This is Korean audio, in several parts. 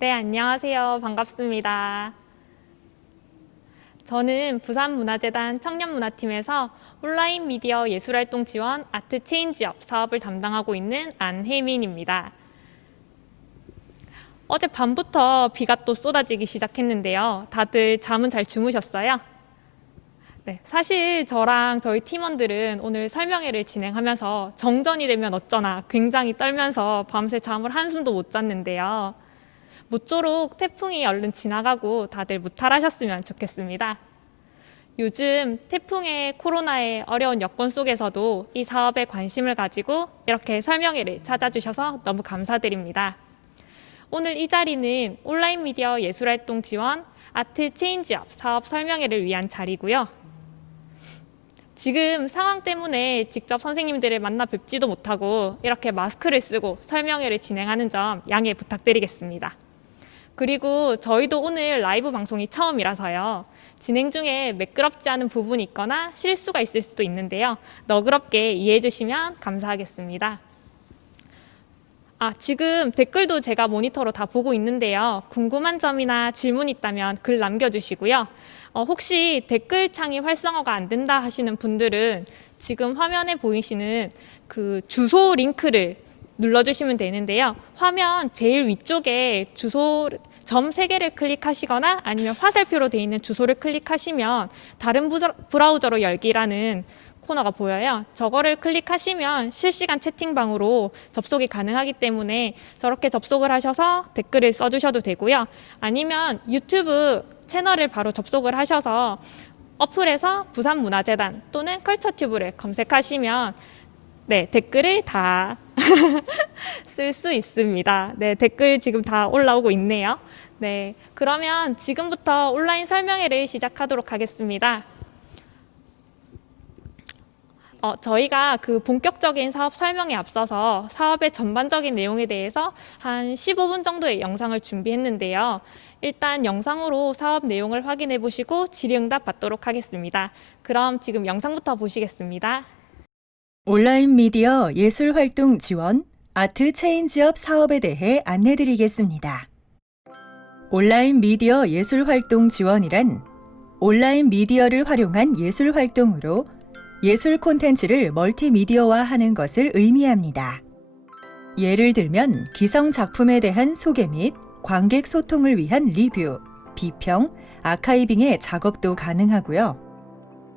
네, 안녕하세요. 반갑습니다. 저는 부산문화재단 청년문화팀에서 온라인 미디어 예술활동 지원 아트 체인지업 사업을 담당하고 있는 안혜민입니다. 어젯밤부터 비가 또 쏟아지기 시작했는데요. 다들 잠은 잘 주무셨어요? 네, 사실 저랑 저희 팀원들은 오늘 설명회를 진행하면서 정전이 되면 어쩌나 굉장히 떨면서 밤새 잠을 한숨도 못 잤는데요. 모쪼록 태풍이 얼른 지나가고 다들 무탈하셨으면 좋겠습니다. 요즘 태풍의 코로나의 어려운 여건 속에서도 이 사업에 관심을 가지고 이렇게 설명회를 찾아주셔서 너무 감사드립니다. 오늘 이 자리는 온라인 미디어 예술활동 지원 아트 체인지업 사업 설명회를 위한 자리고요. 지금 상황 때문에 직접 선생님들을 만나 뵙지도 못하고 이렇게 마스크를 쓰고 설명회를 진행하는 점 양해 부탁드리겠습니다. 그리고 저희도 오늘 라이브 방송이 처음이라서요. 진행 중에 매끄럽지 않은 부분이 있거나 실수가 있을 수도 있는데요. 너그럽게 이해해 주시면 감사하겠습니다. 지금 댓글도 제가 모니터로 다 보고 있는데요. 궁금한 점이나 질문 있다면 글 남겨주시고요. 혹시 댓글창이 활성화가 안 된다 하시는 분들은 지금 화면에 보이시는 그 주소 링크를 눌러주시면 되는데요. 화면 제일 위쪽에 점 3개를 클릭하시거나 아니면 화살표로 되어 있는 주소를 클릭하시면 다른 브라우저로 열기라는 코너가 보여요. 저거를 클릭하시면 실시간 채팅방으로 접속이 가능하기 때문에 저렇게 접속을 하셔서 댓글을 써주셔도 되고요. 아니면 유튜브 채널을 바로 접속을 하셔서 어플에서 부산문화재단 또는 컬처튜브를 검색하시면 댓글을 다 쓸 수 있습니다. 댓글 지금 다 올라오고 있네요. 그러면 지금부터 온라인 설명회를 시작하도록 하겠습니다. 저희가 그 본격적인 사업 설명에 앞서서 사업의 전반적인 내용에 대해서 한 15분 정도의 영상을 준비했는데요. 일단 영상으로 사업 내용을 확인해 보시고 질의응답 받도록 하겠습니다. 그럼 지금 영상부터 보시겠습니다. 온라인 미디어 예술활동 지원 아트 체인지업 사업에 대해 안내드리겠습니다. 온라인 미디어 예술활동 지원이란 온라인 미디어를 활용한 예술활동으로 예술 콘텐츠를 멀티미디어화하는 것을 의미합니다. 예를 들면 기성 작품에 대한 소개 및 관객 소통을 위한 리뷰, 비평, 아카이빙의 작업도 가능하고요.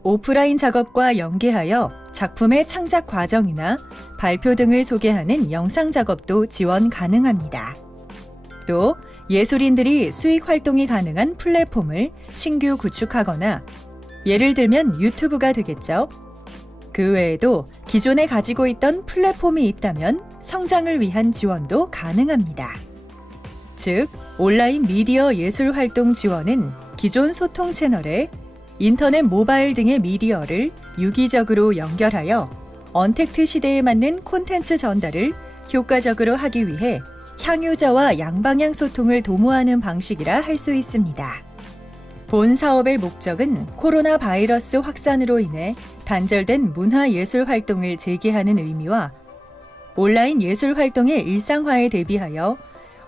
오프라인 작업과 연계하여 작품의 창작 과정이나 발표 등을 소개하는 영상 작업도 지원 가능합니다. 또 예술인들이 수익 활동이 가능한 플랫폼을 신규 구축하거나 예를 들면 유튜브가 되겠죠. 그 외에도 기존에 가지고 있던 플랫폼이 있다면 성장을 위한 지원도 가능합니다. 즉, 온라인 미디어 예술 활동 지원은 기존 소통 채널에 인터넷 모바일 등의 미디어를 유기적으로 연결하여 언택트 시대에 맞는 콘텐츠 전달을 효과적으로 하기 위해 향유자와 양방향 소통을 도모하는 방식이라 할 수 있습니다. 본 사업의 목적은 코로나 바이러스 확산으로 인해 단절된 문화예술 활동을 재개하는 의미와 온라인 예술 활동의 일상화에 대비하여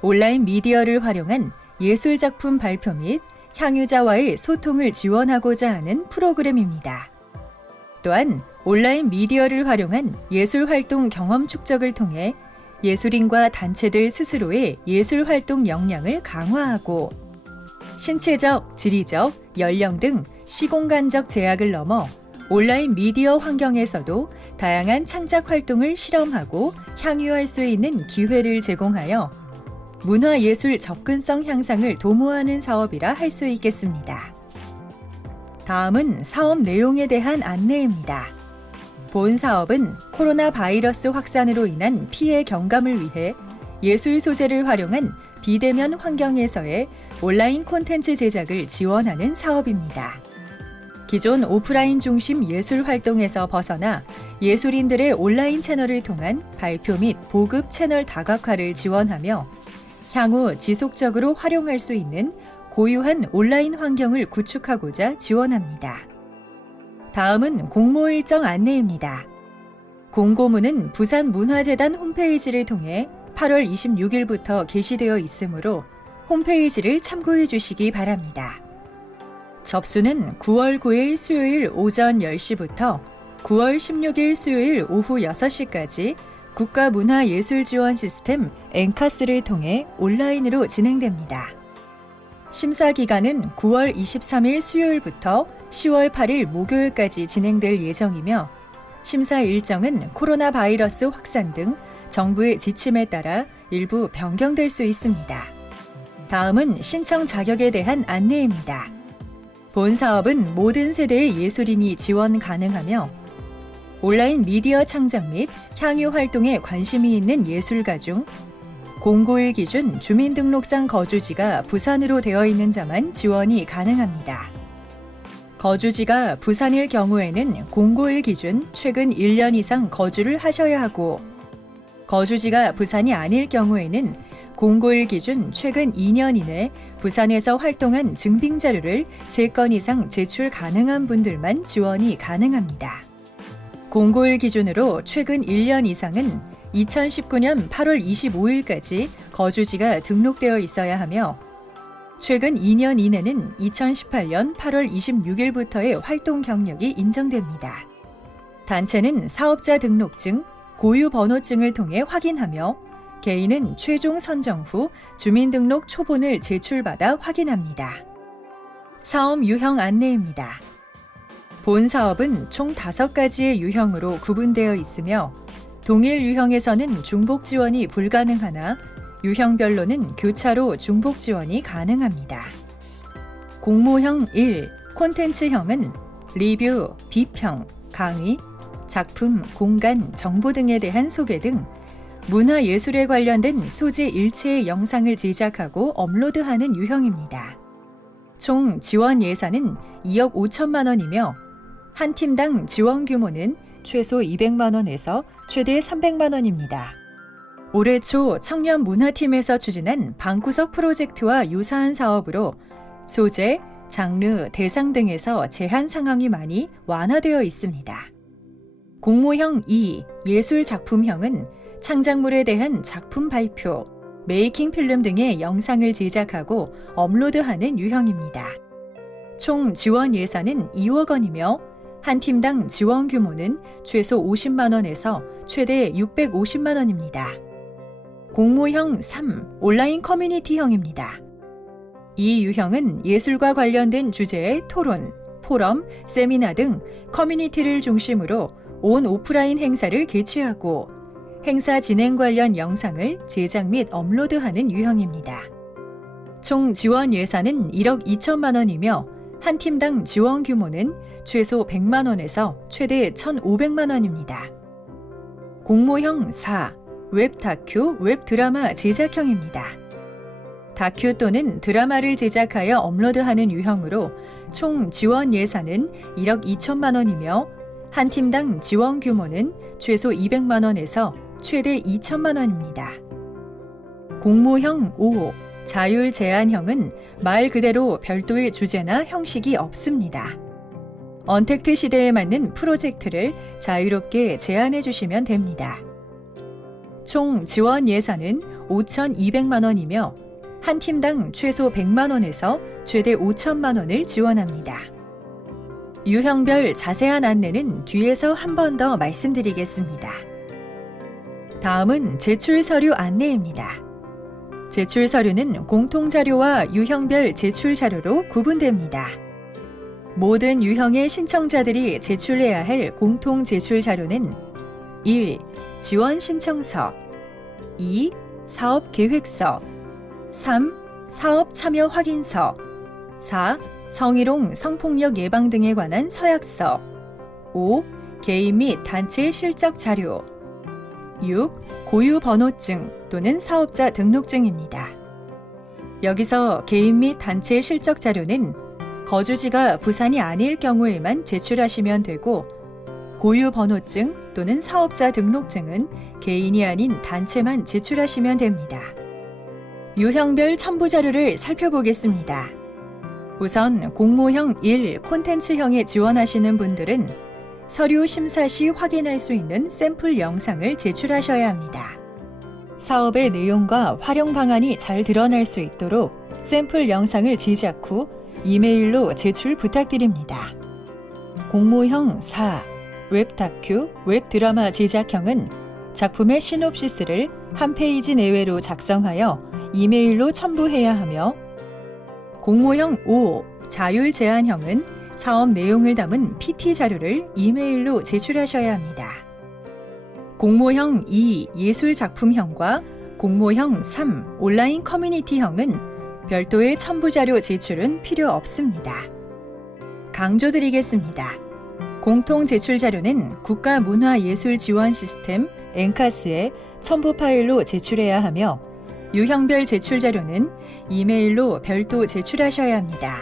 온라인 미디어를 활용한 예술작품 발표 및 향유자와의 소통을 지원하고자 하는 프로그램입니다. 또한 온라인 미디어를 활용한 예술활동 경험 축적을 통해 예술인과 단체들 스스로의 예술활동 역량을 강화하고 신체적, 지리적, 연령 등 시공간적 제약을 넘어 온라인 미디어 환경에서도 다양한 창작 활동을 실험하고 향유할 수 있는 기회를 제공하여 문화예술 접근성 향상을 도모하는 사업이라 할 수 있겠습니다. 다음은 사업 내용에 대한 안내입니다. 본 사업은 코로나 바이러스 확산으로 인한 피해 경감을 위해 예술 소재를 활용한 비대면 환경에서의 온라인 콘텐츠 제작을 지원하는 사업입니다. 기존 오프라인 중심 예술 활동에서 벗어나 예술인들의 온라인 채널을 통한 발표 및 보급 채널 다각화를 지원하며 향후 지속적으로 활용할 수 있는 고유한 온라인 환경을 구축하고자 지원합니다. 다음은 공모 일정 안내입니다. 공고문은 부산문화재단 홈페이지를 통해 8월 26일부터 게시되어 있으므로 홈페이지를 참고해 주시기 바랍니다. 접수는 9월 9일 수요일 오전 10시부터 9월 16일 수요일 오후 6시까지 국가문화예술지원 시스템 엔카스를 통해 온라인으로 진행됩니다. 심사 기간은 9월 23일 수요일부터 10월 8일 목요일까지 진행될 예정이며 심사 일정은 코로나 바이러스 확산 등 정부의 지침에 따라 일부 변경될 수 있습니다. 다음은 신청 자격에 대한 안내입니다. 본 사업은 모든 세대의 예술인이 지원 가능하며 온라인 미디어 창작 및 향유 활동에 관심이 있는 예술가 중 091 기준 주민등록상 거주지가 부산으로 되어 있는 자만 지원이 가능합니다. 거주지가 부산일 경우에는 091 기준 최근 1년 이상 거주를 하셔야 하고 거주지가 부산이 아닐 경우에는 091 기준 최근 2년 이내 부산에서 활동한 증빙 자료를 3건 이상 제출 가능한 분들만 지원이 가능합니다. 091 기준으로 최근 1년 이상은 2019년 8월 25일까지 거주지가 등록되어 있어야 하며 최근 2년 이내는 2018년 8월 26일부터의 활동 경력이 인정됩니다. 단체는 사업자 등록증, 고유 번호증을 통해 확인하며 개인은 최종 선정 후 주민등록 초본을 제출받아 확인합니다. 사업 유형 안내입니다. 본 사업은 총 5가지의 유형으로 구분되어 있으며 동일 유형에서는 중복 지원이 불가능하나 유형별로는 교차로 중복 지원이 가능합니다. 공모형 1, 콘텐츠형은 리뷰, 비평, 강의, 작품, 공간, 정보 등에 대한 소개 등 문화예술에 관련된 소재 일체의 영상을 제작하고 업로드하는 유형입니다. 총 지원 예산은 2억 5천만 원이며 한 팀당 지원 규모는 최소 200만 원에서 최대 300만 원입니다. 올해 초 청년 문화팀에서 추진한 방구석 프로젝트와 유사한 사업으로 소재, 장르, 대상 등에서 제한 상황이 많이 완화되어 있습니다. 공모형 2, 예술작품형은 창작물에 대한 작품 발표, 메이킹 필름 등의 영상을 제작하고 업로드하는 유형입니다. 총 지원 예산은 2억 원이며 한 팀당 지원 규모는 최소 50만 원에서 최대 650만 원입니다. 공모형 3, 온라인 커뮤니티형입니다. 이 유형은 예술과 관련된 주제의 토론, 포럼, 세미나 등 커뮤니티를 중심으로 온 오프라인 행사를 개최하고 행사 진행 관련 영상을 제작 및 업로드하는 유형입니다. 총 지원 예산은 1억 2천만 원이며 한 팀당 지원 규모는 최소 100만 원에서 최대 1,500만 원입니다. 공모형 4, 웹 다큐, 웹 드라마 제작형입니다. 다큐 또는 드라마를 제작하여 업로드하는 유형으로 총 지원 예산은 1억 2천만 원이며 한 팀당 지원 규모는 최소 200만 원에서 최대 2천만 원입니다. 공모형 5, 자율 제안형은 말 그대로 별도의 주제나 형식이 없습니다. 언택트 시대에 맞는 프로젝트를 자유롭게 제안해 주시면 됩니다. 총 지원 예산은 5,200만 원이며 한 팀당 최소 100만 원에서 최대 5천만 원을 지원합니다. 유형별 자세한 안내는 뒤에서 한 번 더 말씀드리겠습니다. 다음은 제출 서류 안내입니다. 제출 서류는 공통자료와 유형별 제출 자료로 구분됩니다. 모든 유형의 신청자들이 제출해야 할 공통 제출 자료는 1. 지원 신청서 2. 사업 계획서 3. 사업 참여 확인서 4. 성희롱, 성폭력 예방 등에 관한 서약서 5. 개인 및 단체 실적 자료 6. 고유 번호증 또는 사업자 등록증입니다. 여기서 개인 및 단체 실적 자료는 거주지가 부산이 아닐 경우에만 제출하시면 되고 고유 번호증 또는 사업자 등록증은 개인이 아닌 단체만 제출하시면 됩니다. 유형별 첨부 자료를 살펴보겠습니다. 우선 공모형 1 콘텐츠형에 지원하시는 분들은 서류 심사 시 확인할 수 있는 샘플 영상을 제출하셔야 합니다. 사업의 내용과 활용 방안이 잘 드러날 수 있도록 샘플 영상을 제작 후 이메일로 제출 부탁드립니다. 공모형 4. 웹다큐, 웹드라마 제작형은 작품의 시놉시스를 한 페이지 내외로 작성하여 이메일로 첨부해야 하며, 공모형 5. 자율 제안형은 사업 내용을 담은 PT 자료를 이메일로 제출하셔야 합니다. 공모형 2. 예술 작품형과 공모형 3. 온라인 커뮤니티형은 별도의 첨부 자료 제출은 필요 없습니다. 강조드리겠습니다. 공통 제출 자료는 국가문화예술지원 시스템 엔카스에 첨부 파일로 제출해야 하며, 유형별 제출 자료는 이메일로 별도 제출하셔야 합니다.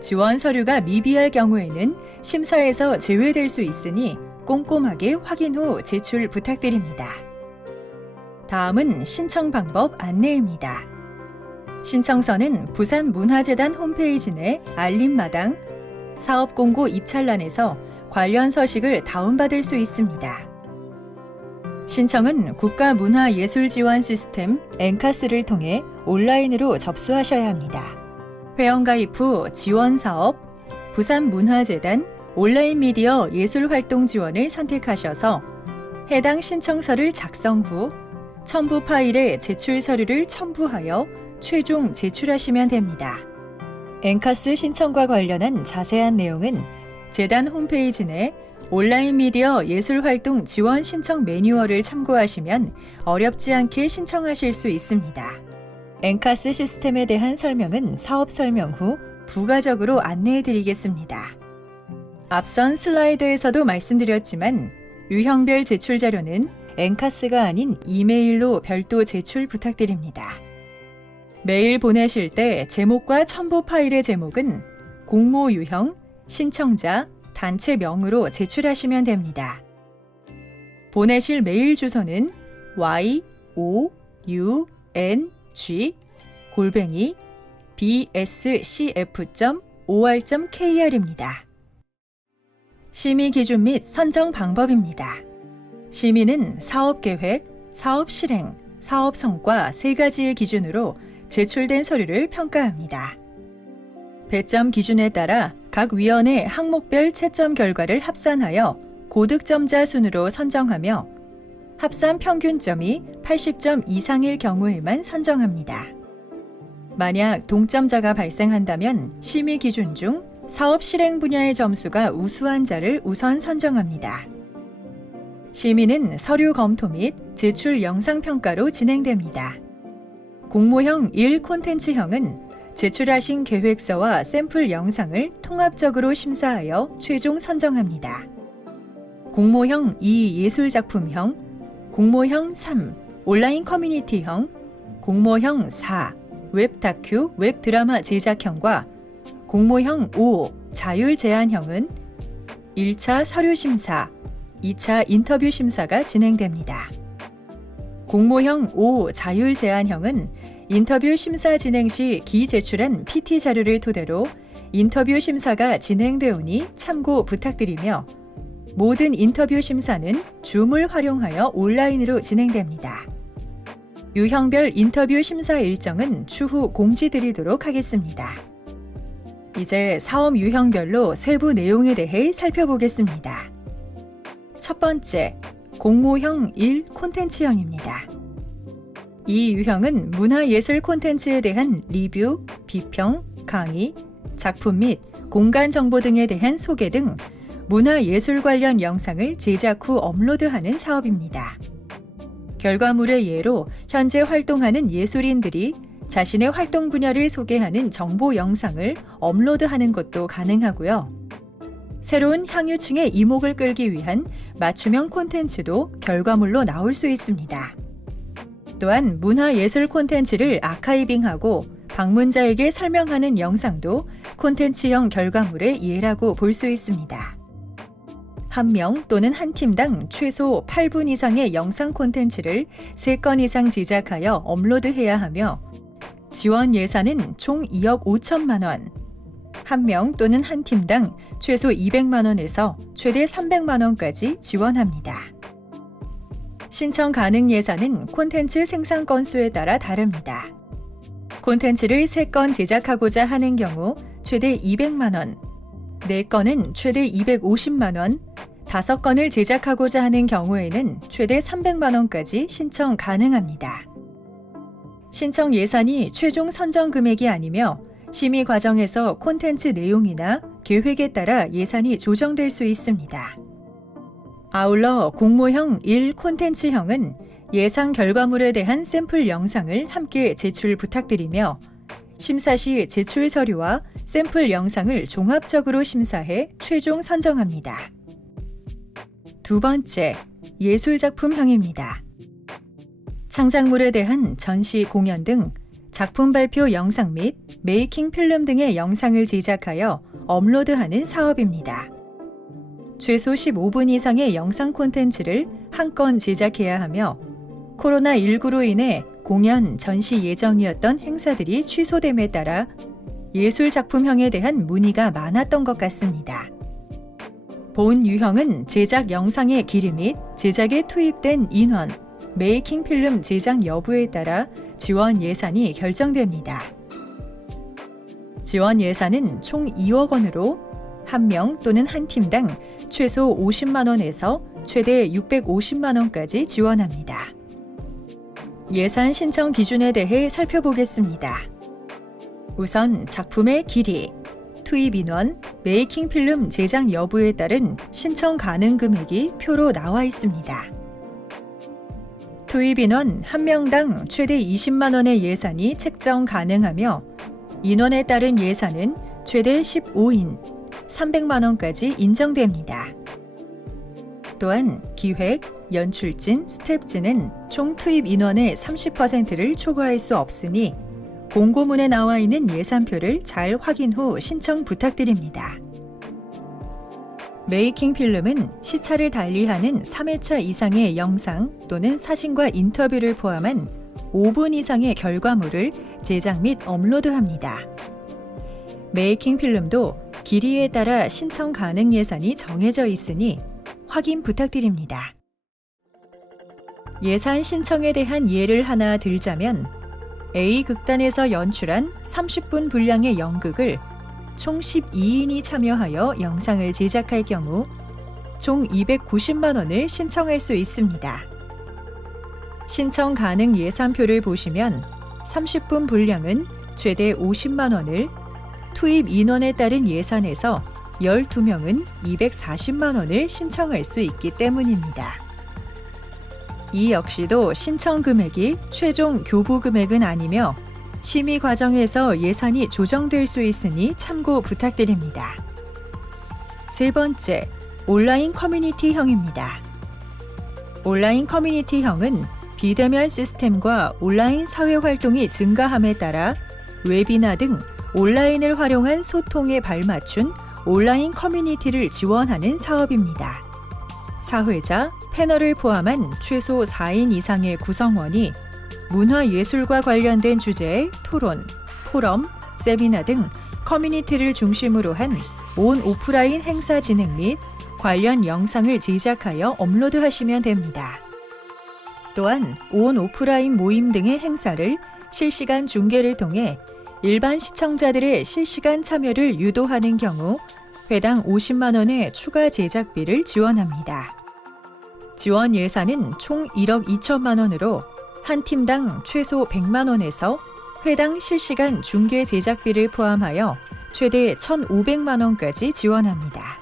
지원 서류가 미비할 경우에는 심사에서 제외될 수 있으니 꼼꼼하게 확인 후 제출 부탁드립니다. 다음은 신청 방법 안내입니다. 신청서는 부산문화재단 홈페이지 내 알림마당, 사업공고 입찰란에서 관련 서식을 다운받을 수 있습니다. 신청은 국가문화예술지원 시스템 엔카스를 통해 온라인으로 접수하셔야 합니다. 회원가입 후 지원사업, 부산문화재단 온라인 미디어 예술활동 지원을 선택하셔서 해당 신청서를 작성 후 첨부 파일에 제출 서류를 첨부하여 최종 제출하시면 됩니다. 엔카스 신청과 관련한 자세한 내용은 재단 홈페이지 내 온라인 미디어 예술활동 지원 신청 매뉴얼을 참고하시면 어렵지 않게 신청하실 수 있습니다. 엔카스 시스템에 대한 설명은 사업 설명 후 부가적으로 안내해 드리겠습니다. 앞선 슬라이드에서도 말씀드렸지만 유형별 제출 자료는 엔카스가 아닌 이메일로 별도 제출 부탁드립니다. 메일 보내실 때 제목과 첨부 파일의 제목은 공모 유형, 신청자, 단체명으로 제출하시면 됩니다. 보내실 메일 주소는 young@bscf.or.kr입니다. 심의 기준 및 선정 방법입니다. 심의는 사업계획, 사업실행, 사업성과 3가지의 기준으로 제출된 서류를 평가합니다. 배점 기준에 따라 각 위원회 항목별 채점 결과를 합산하여 고득점자 순으로 선정하며 합산 평균점이 80점 이상일 경우에만 선정합니다. 만약 동점자가 발생한다면 심의 기준 중 사업 실행 분야의 점수가 우수한 자를 우선 선정합니다. 심의는 서류 검토 및 제출 영상 평가로 진행됩니다. 공모형 1 콘텐츠형은 제출하신 계획서와 샘플 영상을 통합적으로 심사하여 최종 선정합니다. 공모형 2 예술작품형, 공모형 3 온라인 커뮤니티형, 공모형 4 웹다큐, 웹드라마 제작형과 공모형 5 자율 제안형은 1차 서류 심사, 2차 인터뷰 심사가 진행됩니다. 공모형 5 자율 제안형은 인터뷰 심사 진행 시 기제출한 PT 자료를 토대로 인터뷰 심사가 진행되오니 참고 부탁드리며, 모든 인터뷰 심사는 줌을 활용하여 온라인으로 진행됩니다. 유형별 인터뷰 심사 일정은 추후 공지드리도록 하겠습니다. 이제 사업 유형별로 세부 내용에 대해 살펴보겠습니다. 첫 번째, 공모형 1 콘텐츠형입니다. 이 유형은 문화예술 콘텐츠에 대한 리뷰, 비평, 강의, 작품 및 공간 정보 등에 대한 소개 등 문화예술 관련 영상을 제작 후 업로드하는 사업입니다. 결과물의 예로 현재 활동하는 예술인들이 자신의 활동 분야를 소개하는 정보 영상을 업로드하는 것도 가능하고요. 새로운 향유층의 이목을 끌기 위한 맞춤형 콘텐츠도 결과물로 나올 수 있습니다. 또한 문화예술 콘텐츠를 아카이빙하고 방문자에게 설명하는 영상도 콘텐츠형 결과물의 예라고 볼 수 있습니다. 한 명 또는 한 팀당 최소 8분 이상의 영상 콘텐츠를 3건 이상 제작하여 업로드해야 하며 지원 예산은 총 2억 5천만 원, 한 명 또는 한 팀당 최소 200만 원에서 최대 300만 원까지 지원합니다. 신청 가능 예산은 콘텐츠 생산 건수에 따라 다릅니다. 콘텐츠를 3건 제작하고자 하는 경우 최대 200만 원, 4건은 최대 250만 원, 5건을 제작하고자 하는 경우에는 최대 300만 원까지 신청 가능합니다. 신청 예산이 최종 선정 금액이 아니며 심의 과정에서 콘텐츠 내용이나 계획에 따라 예산이 조정될 수 있습니다. 아울러 공모형 1 콘텐츠형은 예상 결과물에 대한 샘플 영상을 함께 제출 부탁드리며 심사 시 제출 서류와 샘플 영상을 종합적으로 심사해 최종 선정합니다. 두 번째, 예술작품형입니다. 창작물에 대한 전시 공연 등 작품 발표 영상 및 메이킹 필름 등의 영상을 제작하여 업로드하는 사업입니다. 최소 15분 이상의 영상 콘텐츠를 한 건 제작해야 하며 코로나19로 인해 공연, 전시 예정이었던 행사들이 취소됨에 따라 예술작품형에 대한 문의가 많았던 것 같습니다. 본 유형은 제작 영상의 길이 및 제작에 투입된 인원, 메이킹 필름 제작 여부에 따라 지원 예산이 결정됩니다. 지원 예산은 총 2억 원으로 한 명 또는 한 팀당 최소 50만 원에서 최대 650만 원까지 지원합니다. 예산 신청 기준에 대해 살펴보겠습니다. 우선 작품의 길이, 투입 인원, 메이킹 필름 제작 여부에 따른 신청 가능 금액이 표로 나와 있습니다. 투입 인원 1명당 최대 20만 원의 예산이 책정 가능하며 인원에 따른 예산은 최대 15인, 300만 원까지 인정됩니다. 또한 기획, 연출진, 스텝진은 총 투입 인원의 30%를 초과할 수 없으니 공고문에 나와 있는 예산표를 잘 확인 후 신청 부탁드립니다. 메이킹 필름은 시차를 달리하는 3회차 이상의 영상 또는 사진과 인터뷰를 포함한 5분 이상의 결과물을 제작 및 업로드합니다. 메이킹 필름도 길이에 따라 신청 가능 예산이 정해져 있으니 확인 부탁드립니다. 예산 신청에 대한 예를 하나 들자면 A 극단에서 연출한 30분 분량의 연극을 총 12인이 참여하여 영상을 제작할 경우 총 290만 원을 신청할 수 있습니다. 신청 가능 예산표를 보시면 30분 분량은 최대 50만 원을, 투입 인원에 따른 예산에서 12명은 240만 원을 신청할 수 있기 때문입니다. 이 역시도 신청 금액이 최종 교부 금액은 아니며 심의 과정에서 예산이 조정될 수 있으니 참고 부탁드립니다. 세 번째, 온라인 커뮤니티형입니다. 온라인 커뮤니티형은 비대면 시스템과 온라인 사회 활동이 증가함에 따라 웨비나 등 온라인을 활용한 소통에 발맞춘 온라인 커뮤니티를 지원하는 사업입니다. 사회자, 패널을 포함한 최소 4인 이상의 구성원이 문화예술과 관련된 주제의 토론, 포럼, 세미나 등 커뮤니티를 중심으로 한 온 오프라인 행사 진행 및 관련 영상을 제작하여 업로드하시면 됩니다. 또한 온 오프라인 모임 등의 행사를 실시간 중계를 통해 일반 시청자들의 실시간 참여를 유도하는 경우 회당 50만 원의 추가 제작비를 지원합니다. 지원 예산은 총 1억 2천만 원으로 한 팀당 최소 100만 원에서 회당 실시간 중계 제작비를 포함하여 최대 1,500만 원까지 지원합니다.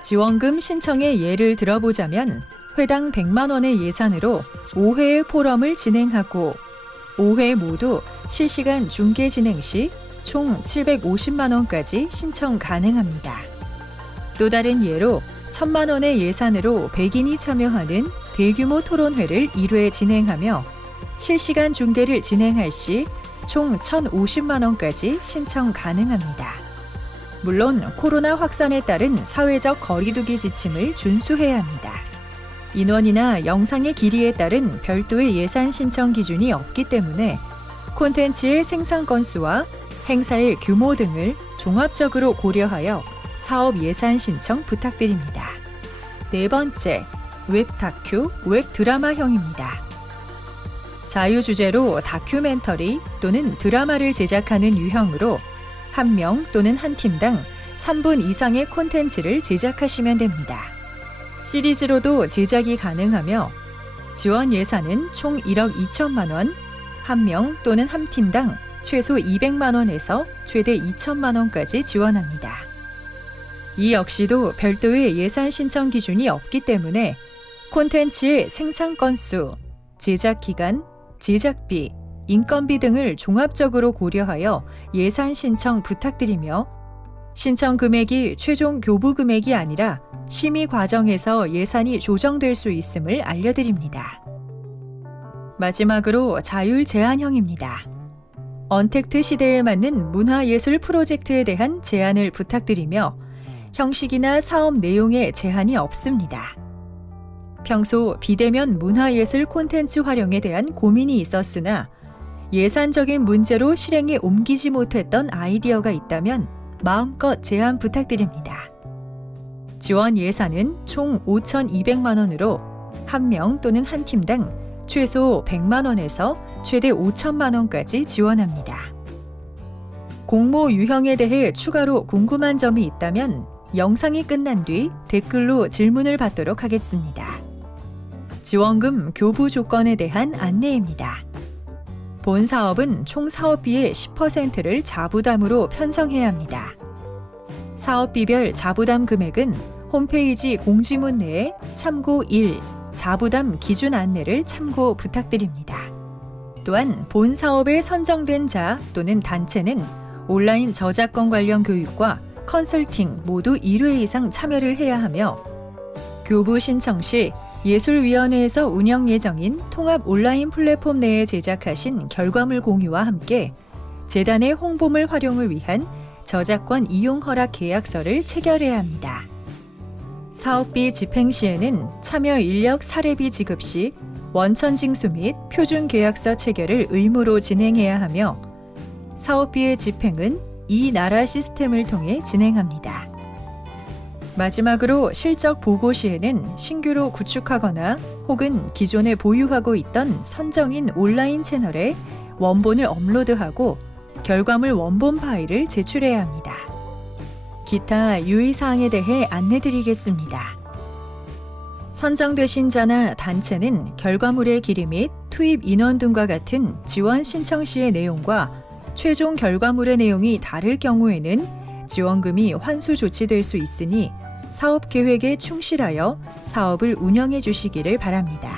지원금 신청의 예를 들어보자면 회당 100만 원의 예산으로 5회의 포럼을 진행하고 5회 모두 실시간 중계 진행 시 총 750만 원까지 신청 가능합니다. 또 다른 예로 1,000만 원의 예산으로 100인이 참여하는 대규모 토론회를 1회 진행하며 실시간 중계를 진행할 시 총 1,050만 원까지 신청 가능합니다. 물론 코로나 확산에 따른 사회적 거리두기 지침을 준수해야 합니다. 인원이나 영상의 길이에 따른 별도의 예산 신청 기준이 없기 때문에 콘텐츠의 생산 건수와 행사의 규모 등을 종합적으로 고려하여 사업 예산 신청 부탁드립니다. 네 번째, 웹 다큐, 웹 드라마형입니다. 자유 주제로 다큐멘터리 또는 드라마를 제작하는 유형으로 한 명 또는 한 팀당 3분 이상의 콘텐츠를 제작하시면 됩니다. 시리즈로도 제작이 가능하며 지원 예산은 총 1억 2천만 원, 한 명 또는 한 팀당 최소 200만 원에서 최대 2천만 원까지 지원합니다. 이 역시도 별도의 예산 신청 기준이 없기 때문에 콘텐츠의 생산 건수, 제작 기간, 제작비, 인건비 등을 종합적으로 고려하여 예산 신청 부탁드리며 신청 금액이 최종 교부 금액이 아니라 심의 과정에서 예산이 조정될 수 있음을 알려드립니다. 마지막으로 자율 제안형입니다. 언택트 시대에 맞는 문화예술 프로젝트에 대한 제안을 부탁드리며 형식이나 사업 내용에 제한이 없습니다. 평소 비대면 문화예술 콘텐츠 활용에 대한 고민이 있었으나 예산적인 문제로 실행에 옮기지 못했던 아이디어가 있다면 마음껏 제안 부탁드립니다. 지원 예산은 총 5,200만 원으로 한 명 또는 한 팀당 최소 100만 원에서 최대 5천만 원까지 지원합니다. 공모 유형에 대해 추가로 궁금한 점이 있다면 영상이 끝난 뒤 댓글로 질문을 받도록 하겠습니다. 지원금 교부 조건에 대한 안내입니다. 본 사업은 총 사업비의 10%를 자부담으로 편성해야 합니다. 사업비별 자부담 금액은 홈페이지 공지문 내에 참고 1, 자부담 기준 안내를 참고 부탁드립니다. 또한 본 사업에 선정된 자 또는 단체는 온라인 저작권 관련 교육과 컨설팅 모두 1회 이상 참여를 해야 하며 교부 신청 시 예술위원회에서 운영 예정인 통합 온라인 플랫폼 내에 제작하신 결과물 공유와 함께 재단의 홍보물 활용을 위한 저작권 이용 허락 계약서를 체결해야 합니다. 사업비 집행 시에는 참여 인력 사례비 지급 시 원천 징수 및 표준 계약서 체결을 의무로 진행해야 하며 사업비의 집행은 이 나라 시스템을 통해 진행합니다. 마지막으로 실적 보고 시에는 신규로 구축하거나 혹은 기존에 보유하고 있던 선정인 온라인 채널에 원본을 업로드하고 결과물 원본 파일을 제출해야 합니다. 기타 유의사항에 대해 안내드리겠습니다. 선정되신 자나 단체는 결과물의 길이 및 투입 인원 등과 같은 지원 신청 시의 내용과 최종 결과물의 내용이 다를 경우에는 지원금이 환수 조치될 수 있으니 사업 계획에 충실하여 사업을 운영해 주시기를 바랍니다.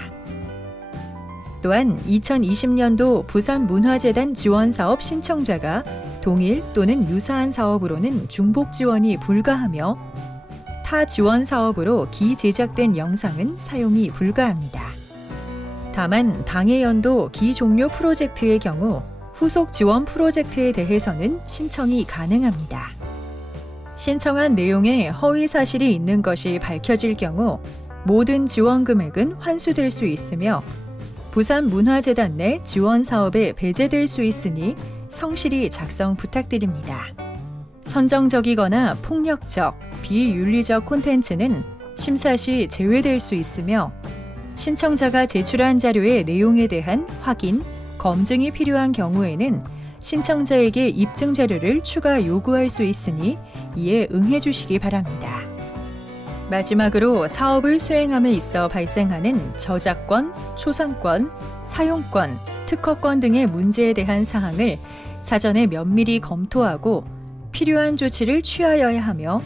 또한 2020년도 부산문화재단 지원사업 신청자가 동일 또는 유사한 사업으로는 중복 지원이 불가하며 타 지원 사업으로 기제작된 영상은 사용이 불가합니다. 다만 당해 연도 기종료 프로젝트의 경우 후속 지원 프로젝트에 대해서는 신청이 가능합니다. 신청한 내용에 허위 사실이 있는 것이 밝혀질 경우 모든 지원 금액은 환수될 수 있으며 부산문화재단 내 지원 사업에 배제될 수 있으니 성실히 작성 부탁드립니다. 선정적이거나 폭력적, 비윤리적 콘텐츠는 심사 시 제외될 수 있으며 신청자가 제출한 자료의 내용에 대한 확인, 검증이 필요한 경우에는 신청자에게 입증 자료를 추가 요구할 수 있으니 이에 응해 주시기 바랍니다. 마지막으로 사업을 수행함에 있어 발생하는 저작권, 초상권, 사용권, 특허권 등의 문제에 대한 사항을 사전에 면밀히 검토하고 필요한 조치를 취하여야 하며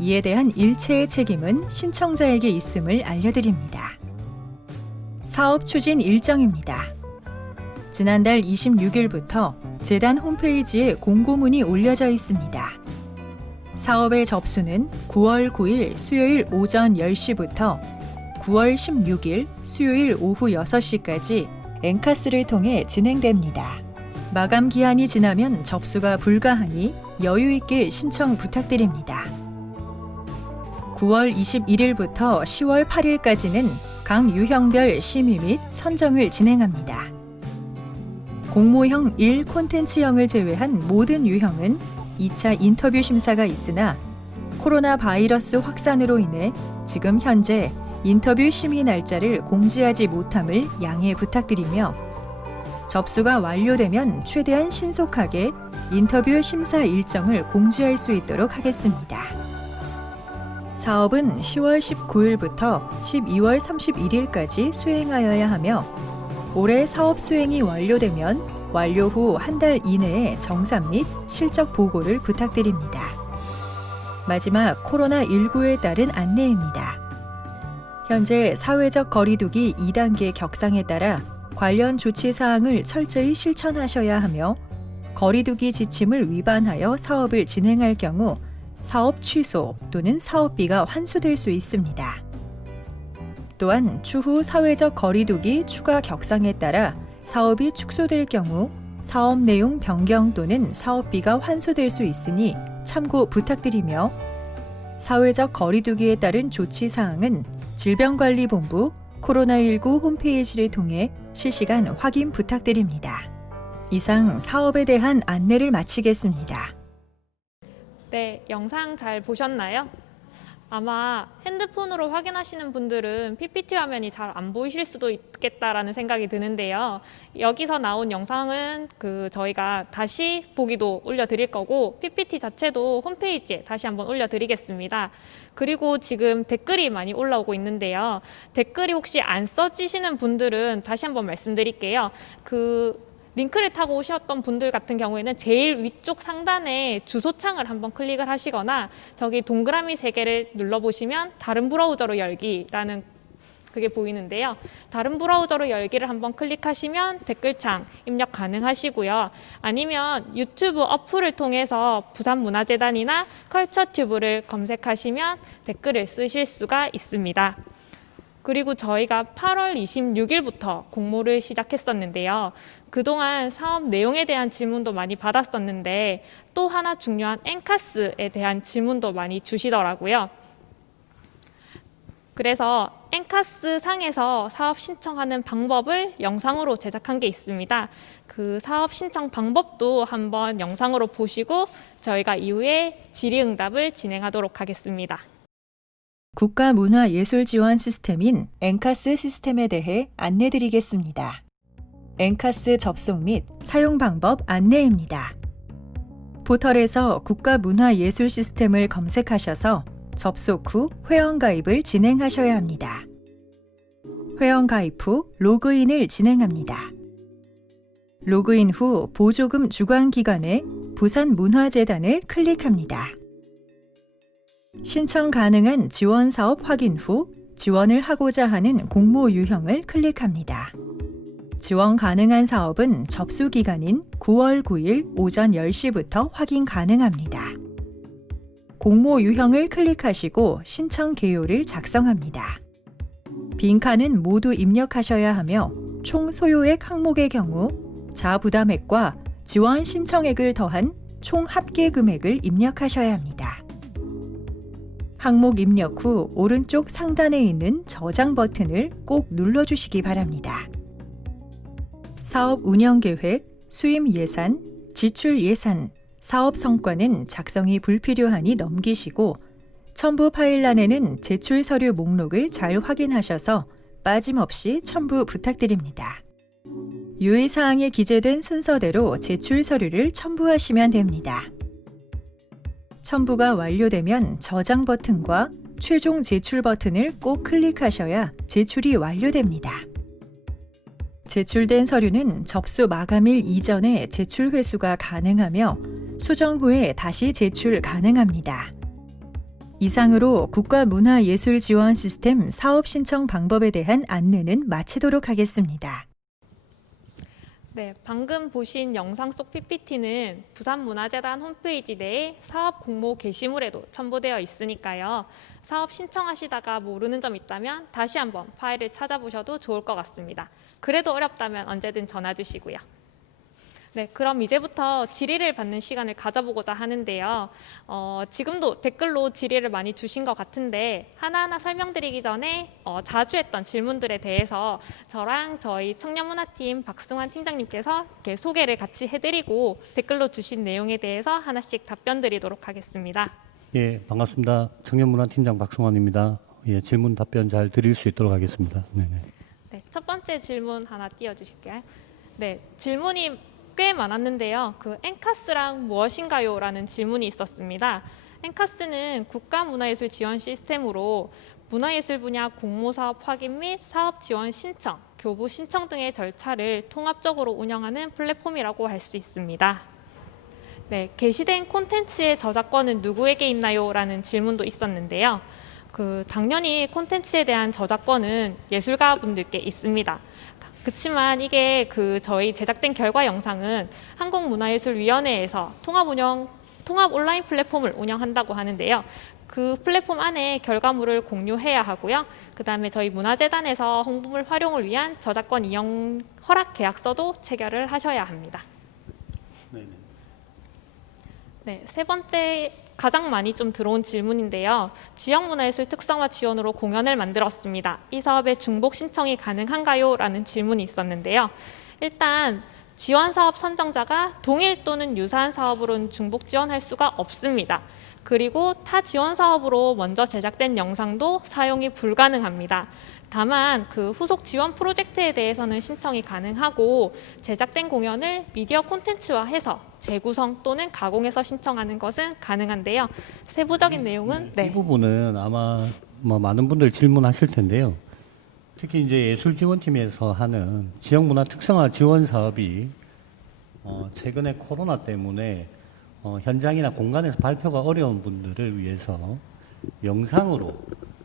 이에 대한 일체의 책임은 신청자에게 있음을 알려드립니다. 사업 추진 일정입니다. 지난달 26일부터 재단 홈페이지에 공고문이 올려져 있습니다. 사업의 접수는 9월 9일 수요일 오전 10시부터 9월 16일 수요일 오후 6시까지 엔카스를 통해 진행됩니다. 마감 기한이 지나면 접수가 불가하니 여유 있게 신청 부탁드립니다. 9월 21일부터 10월 8일까지는 각 유형별 심의 및 선정을 진행합니다. 공모형 1 콘텐츠형을 제외한 모든 유형은 2차 인터뷰 심사가 있으나 코로나 바이러스 확산으로 인해 지금 현재 인터뷰 심의 날짜를 공지하지 못함을 양해 부탁드리며 접수가 완료되면 최대한 신속하게 인터뷰 심사 일정을 공지할 수 있도록 하겠습니다. 사업은 10월 19일부터 12월 31일까지 수행하여야 하며 올해 사업 수행이 완료되면 완료 후 한 달 이내에 정산 및 실적 보고를 부탁드립니다. 마지막 코로나19에 따른 안내입니다. 현재 사회적 거리두기 2단계 격상에 따라 관련 조치 사항을 철저히 실천하셔야 하며 거리두기 지침을 위반하여 사업을 진행할 경우 사업 취소 또는 사업비가 환수될 수 있습니다. 또한 추후 사회적 거리두기 추가 격상에 따라 사업이 축소될 경우 사업 내용 변경 또는 사업비가 환수될 수 있으니 참고 부탁드리며 사회적 거리두기에 따른 조치 사항은 질병관리본부 코로나19 홈페이지를 통해 실시간 확인 부탁드립니다. 이상 사업에 대한 안내를 마치겠습니다. 네, 영상 잘 보셨나요? 아마 핸드폰으로 확인하시는 분들은 PPT 화면이 잘 안 보이실 수도 있겠다라는 생각이 드는데요. 여기서 나온 영상은 저희가 다시 보기도 올려드릴 거고 PPT 자체도 홈페이지에 다시 한번 올려드리겠습니다. 그리고 지금 댓글이 많이 올라오고 있는데요. 댓글이 혹시 안 써지시는 분들은 다시 한번 말씀드릴게요. 링크를 타고 오셨던 분들 같은 경우에는 제일 위쪽 상단에 주소창을 한번 클릭을 하시거나 저기 동그라미 3개를 눌러보시면 다른 브라우저로 열기라는 그게 보이는데요. 다른 브라우저로 열기를 한번 클릭하시면 댓글창 입력 가능하시고요. 아니면 유튜브 어플을 통해서 부산문화재단이나 컬처튜브를 검색하시면 댓글을 쓰실 수가 있습니다. 그리고 저희가 8월 26일부터 공모를 시작했었는데요. 그동안 사업 내용에 대한 질문도 많이 받았었는데 또 하나 중요한 엔카스에 대한 질문도 많이 주시더라고요. 그래서 엔카스 상에서 사업 신청하는 방법을 영상으로 제작한 게 있습니다. 그 사업 신청 방법도 한번 영상으로 보시고 저희가 이후에 질의응답을 진행하도록 하겠습니다. 국가문화예술 지원 시스템인 엔카스 시스템에 대해 안내드리겠습니다. 엔카스 접속 및 사용 방법 안내입니다. 포털에서 국가문화예술 시스템을 검색하셔서 접속 후 회원가입을 진행하셔야 합니다. 회원가입 후 로그인을 진행합니다. 로그인 후 보조금 주관기관에 부산문화재단을 클릭합니다. 신청 가능한 지원 사업 확인 후 지원을 하고자 하는 공모 유형을 클릭합니다. 지원 가능한 사업은 접수 기간인 9월 9일 오전 10시부터 확인 가능합니다. 공모 유형을 클릭하시고 신청 개요를 작성합니다. 빈칸은 모두 입력하셔야 하며 총 소요액 항목의 경우 자부담액과 지원 신청액을 더한 총 합계 금액을 입력하셔야 합니다. 항목 입력 후 오른쪽 상단에 있는 저장 버튼을 꼭 눌러주시기 바랍니다. 사업 운영 계획, 수임 예산, 지출 예산, 사업 성과는 작성이 불필요하니 넘기시고 첨부 파일란에는 제출 서류 목록을 잘 확인하셔서 빠짐없이 첨부 부탁드립니다. 유의사항에 기재된 순서대로 제출 서류를 첨부하시면 됩니다. 첨부가 완료되면 저장 버튼과 최종 제출 버튼을 꼭 클릭하셔야 제출이 완료됩니다. 제출된 서류는 접수 마감일 이전에 제출 회수가 가능하며 수정 후에 다시 제출 가능합니다. 이상으로 국가문화예술지원 시스템 사업 신청 방법에 대한 안내는 마치도록 하겠습니다. 네, 방금 보신 영상 속 PPT는 부산문화재단 홈페이지 내에 사업 공모 게시물에도 첨부되어 있으니까요. 사업 신청하시다가 모르는 점 있다면 다시 한번 파일을 찾아보셔도 좋을 것 같습니다. 그래도 어렵다면 언제든 전화 주시고요. 네, 그럼 이제부터 질의를 받는 시간을 가져보고자 하는데요. 지금도 댓글로 질의를 많이 주신 것 같은데 하나하나 설명드리기 전에 자주 했던 질문들에 대해서 저랑 저희 청년문화팀 박승환 팀장님께서 이렇게 소개를 같이 해드리고 댓글로 주신 내용에 대해서 하나씩 답변 드리도록 하겠습니다. 예, 반갑습니다. 청년문화팀장 박승환입니다. 예, 질문 답변 잘 드릴 수 있도록 하겠습니다. 네네. 네, 첫 번째 질문 하나 띄워주실게요. 네, 질문이 꽤 많았는데요. 그 엔카스랑 무엇인가요? 라는 질문이 있었습니다. 엔카스는 국가문화예술 지원 시스템으로 문화예술 분야 공모사업 확인 및 사업 지원 신청, 교부 신청 등의 절차를 통합적으로 운영하는 플랫폼이라고 할 수 있습니다. 네, 게시된 콘텐츠의 저작권은 누구에게 있나요? 라는 질문도 있었는데요. 당연히 콘텐츠에 대한 저작권은 예술가 분들께 있습니다. 그렇지만 이게 저희 제작된 결과 영상은 한국문화예술위원회에서 통합 온라인 플랫폼을 운영한다고 하는데요. 그 플랫폼 안에 결과물을 공유해야 하고요. 그 다음에 저희 문화재단에서 홍보물 활용을 위한 저작권 이용 허락 계약서도 체결을 하셔야 합니다. 네, 세 번째 가장 많이 좀 들어온 질문인데요. 지역문화예술 특성화 지원으로 공연을 만들었습니다. 이 사업에 중복 신청이 가능한가요? 라는 질문이 있었는데요. 일단 지원사업 선정자가 동일 또는 유사한 사업으로는 중복 지원할 수가 없습니다. 그리고 타 지원사업으로 먼저 제작된 영상도 사용이 불가능합니다. 다만 후속 지원 프로젝트에 대해서는 신청이 가능하고 제작된 공연을 미디어 콘텐츠화해서 재구성 또는 가공해서 신청하는 것은 가능한데요. 세부적인 내용은 이 부분은 아마 많은 분들 질문하실 텐데요. 특히 이제 예술지원팀에서 하는 지역문화 특성화 지원 사업이 최근에 코로나 때문에 현장이나 공간에서 발표가 어려운 분들을 위해서 영상으로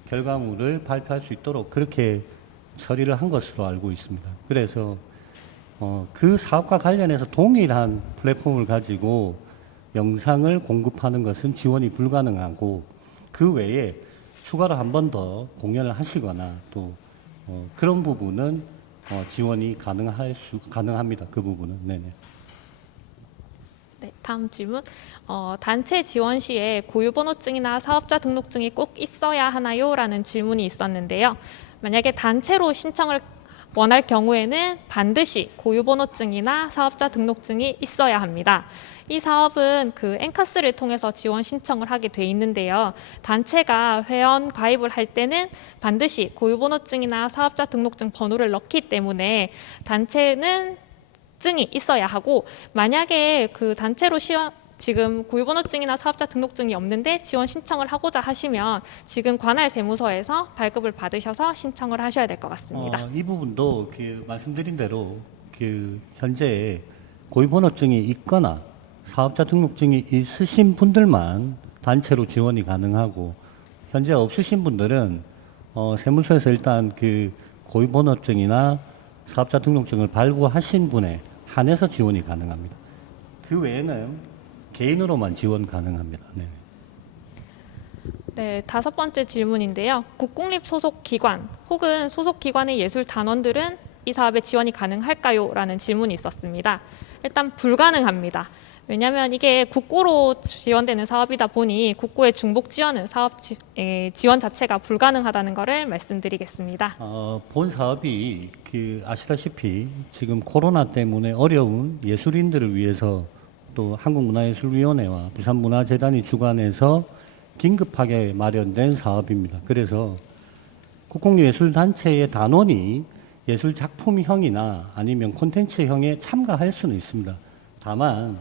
결과물을 발표할 수 있도록 그렇게 처리를 한 것으로 알고 있습니다. 그래서 그 사업과 관련해서 동일한 플랫폼을 가지고 영상을 공급하는 것은 지원이 불가능하고 그 외에 추가로 한 번 더 공연을 하시거나 또 그런 부분은 지원이 가능합니다. 그 부분은. 네네. 네, 다음 질문. 단체 지원 시에 고유번호증이나 사업자 등록증이 꼭 있어야 하나요? 라는 질문이 있었는데요. 만약에 단체로 신청을 원할 경우에는 반드시 고유번호증이나 사업자 등록증이 있어야 합니다. 이 사업은 엔카스를 통해서 지원 신청을 하게 돼 있는데요. 단체가 회원 가입을 할 때는 반드시 고유번호증이나 사업자 등록증 번호를 넣기 때문에 단체는 증이 있어야 하고 만약에 단체로 지금 고유번호증이나 사업자 등록증이 없는데 지원 신청을 하고자 하시면 지금 관할 세무서에서 발급을 받으셔서 신청을 하셔야 될 것 같습니다. 이 부분도 말씀드린 대로 현재 고유번호증이 있거나 사업자 등록증이 있으신 분들만 단체로 지원이 가능하고 현재 없으신 분들은 세무서에서 일단 고유번호증이나 사업자 등록증을 발부하신 분에 한해서 지원이 가능합니다. 그 외에는 개인으로만 지원 가능합니다. 네. 네, 다섯 번째 질문인데요. 국공립 소속 기관 혹은 소속 기관의 예술 단원들은 이 사업에 지원이 가능할까요? 라는 질문이 있었습니다. 일단 불가능합니다. 왜냐하면 이게 국고로 지원되는 사업이다 보니 국고의 중복 지원은 사업 지원 자체가 불가능하다는 것을 말씀드리겠습니다. 본 사업이 아시다시피 지금 코로나 때문에 어려운 예술인들을 위해서 또 한국문화예술위원회와 부산문화재단이 주관해서 긴급하게 마련된 사업입니다. 그래서 국공예술단체의 단원이 예술작품형이나 아니면 콘텐츠형에 참가할 수는 있습니다. 다만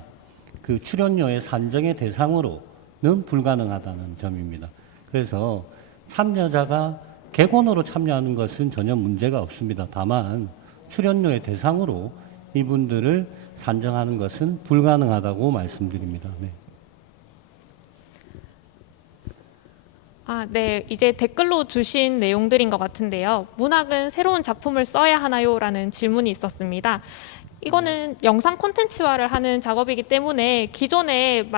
출연료의 산정의 대상으로는 불가능하다는 점입니다. 그래서 참여자가 객원으로 참여하는 것은 전혀 문제가 없습니다. 다만 출연료의 대상으로 이분들을 산정하는 것은 불가능하다고 말씀드립니다. 네. 네. 이제 댓글로 주신 내용들인 것 같은데요. 문학은 새로운 작품을 써야 하나요? 라는 질문이 있었습니다. 이거는 영상 콘텐츠화를 하는 작업이기 때문에 기존에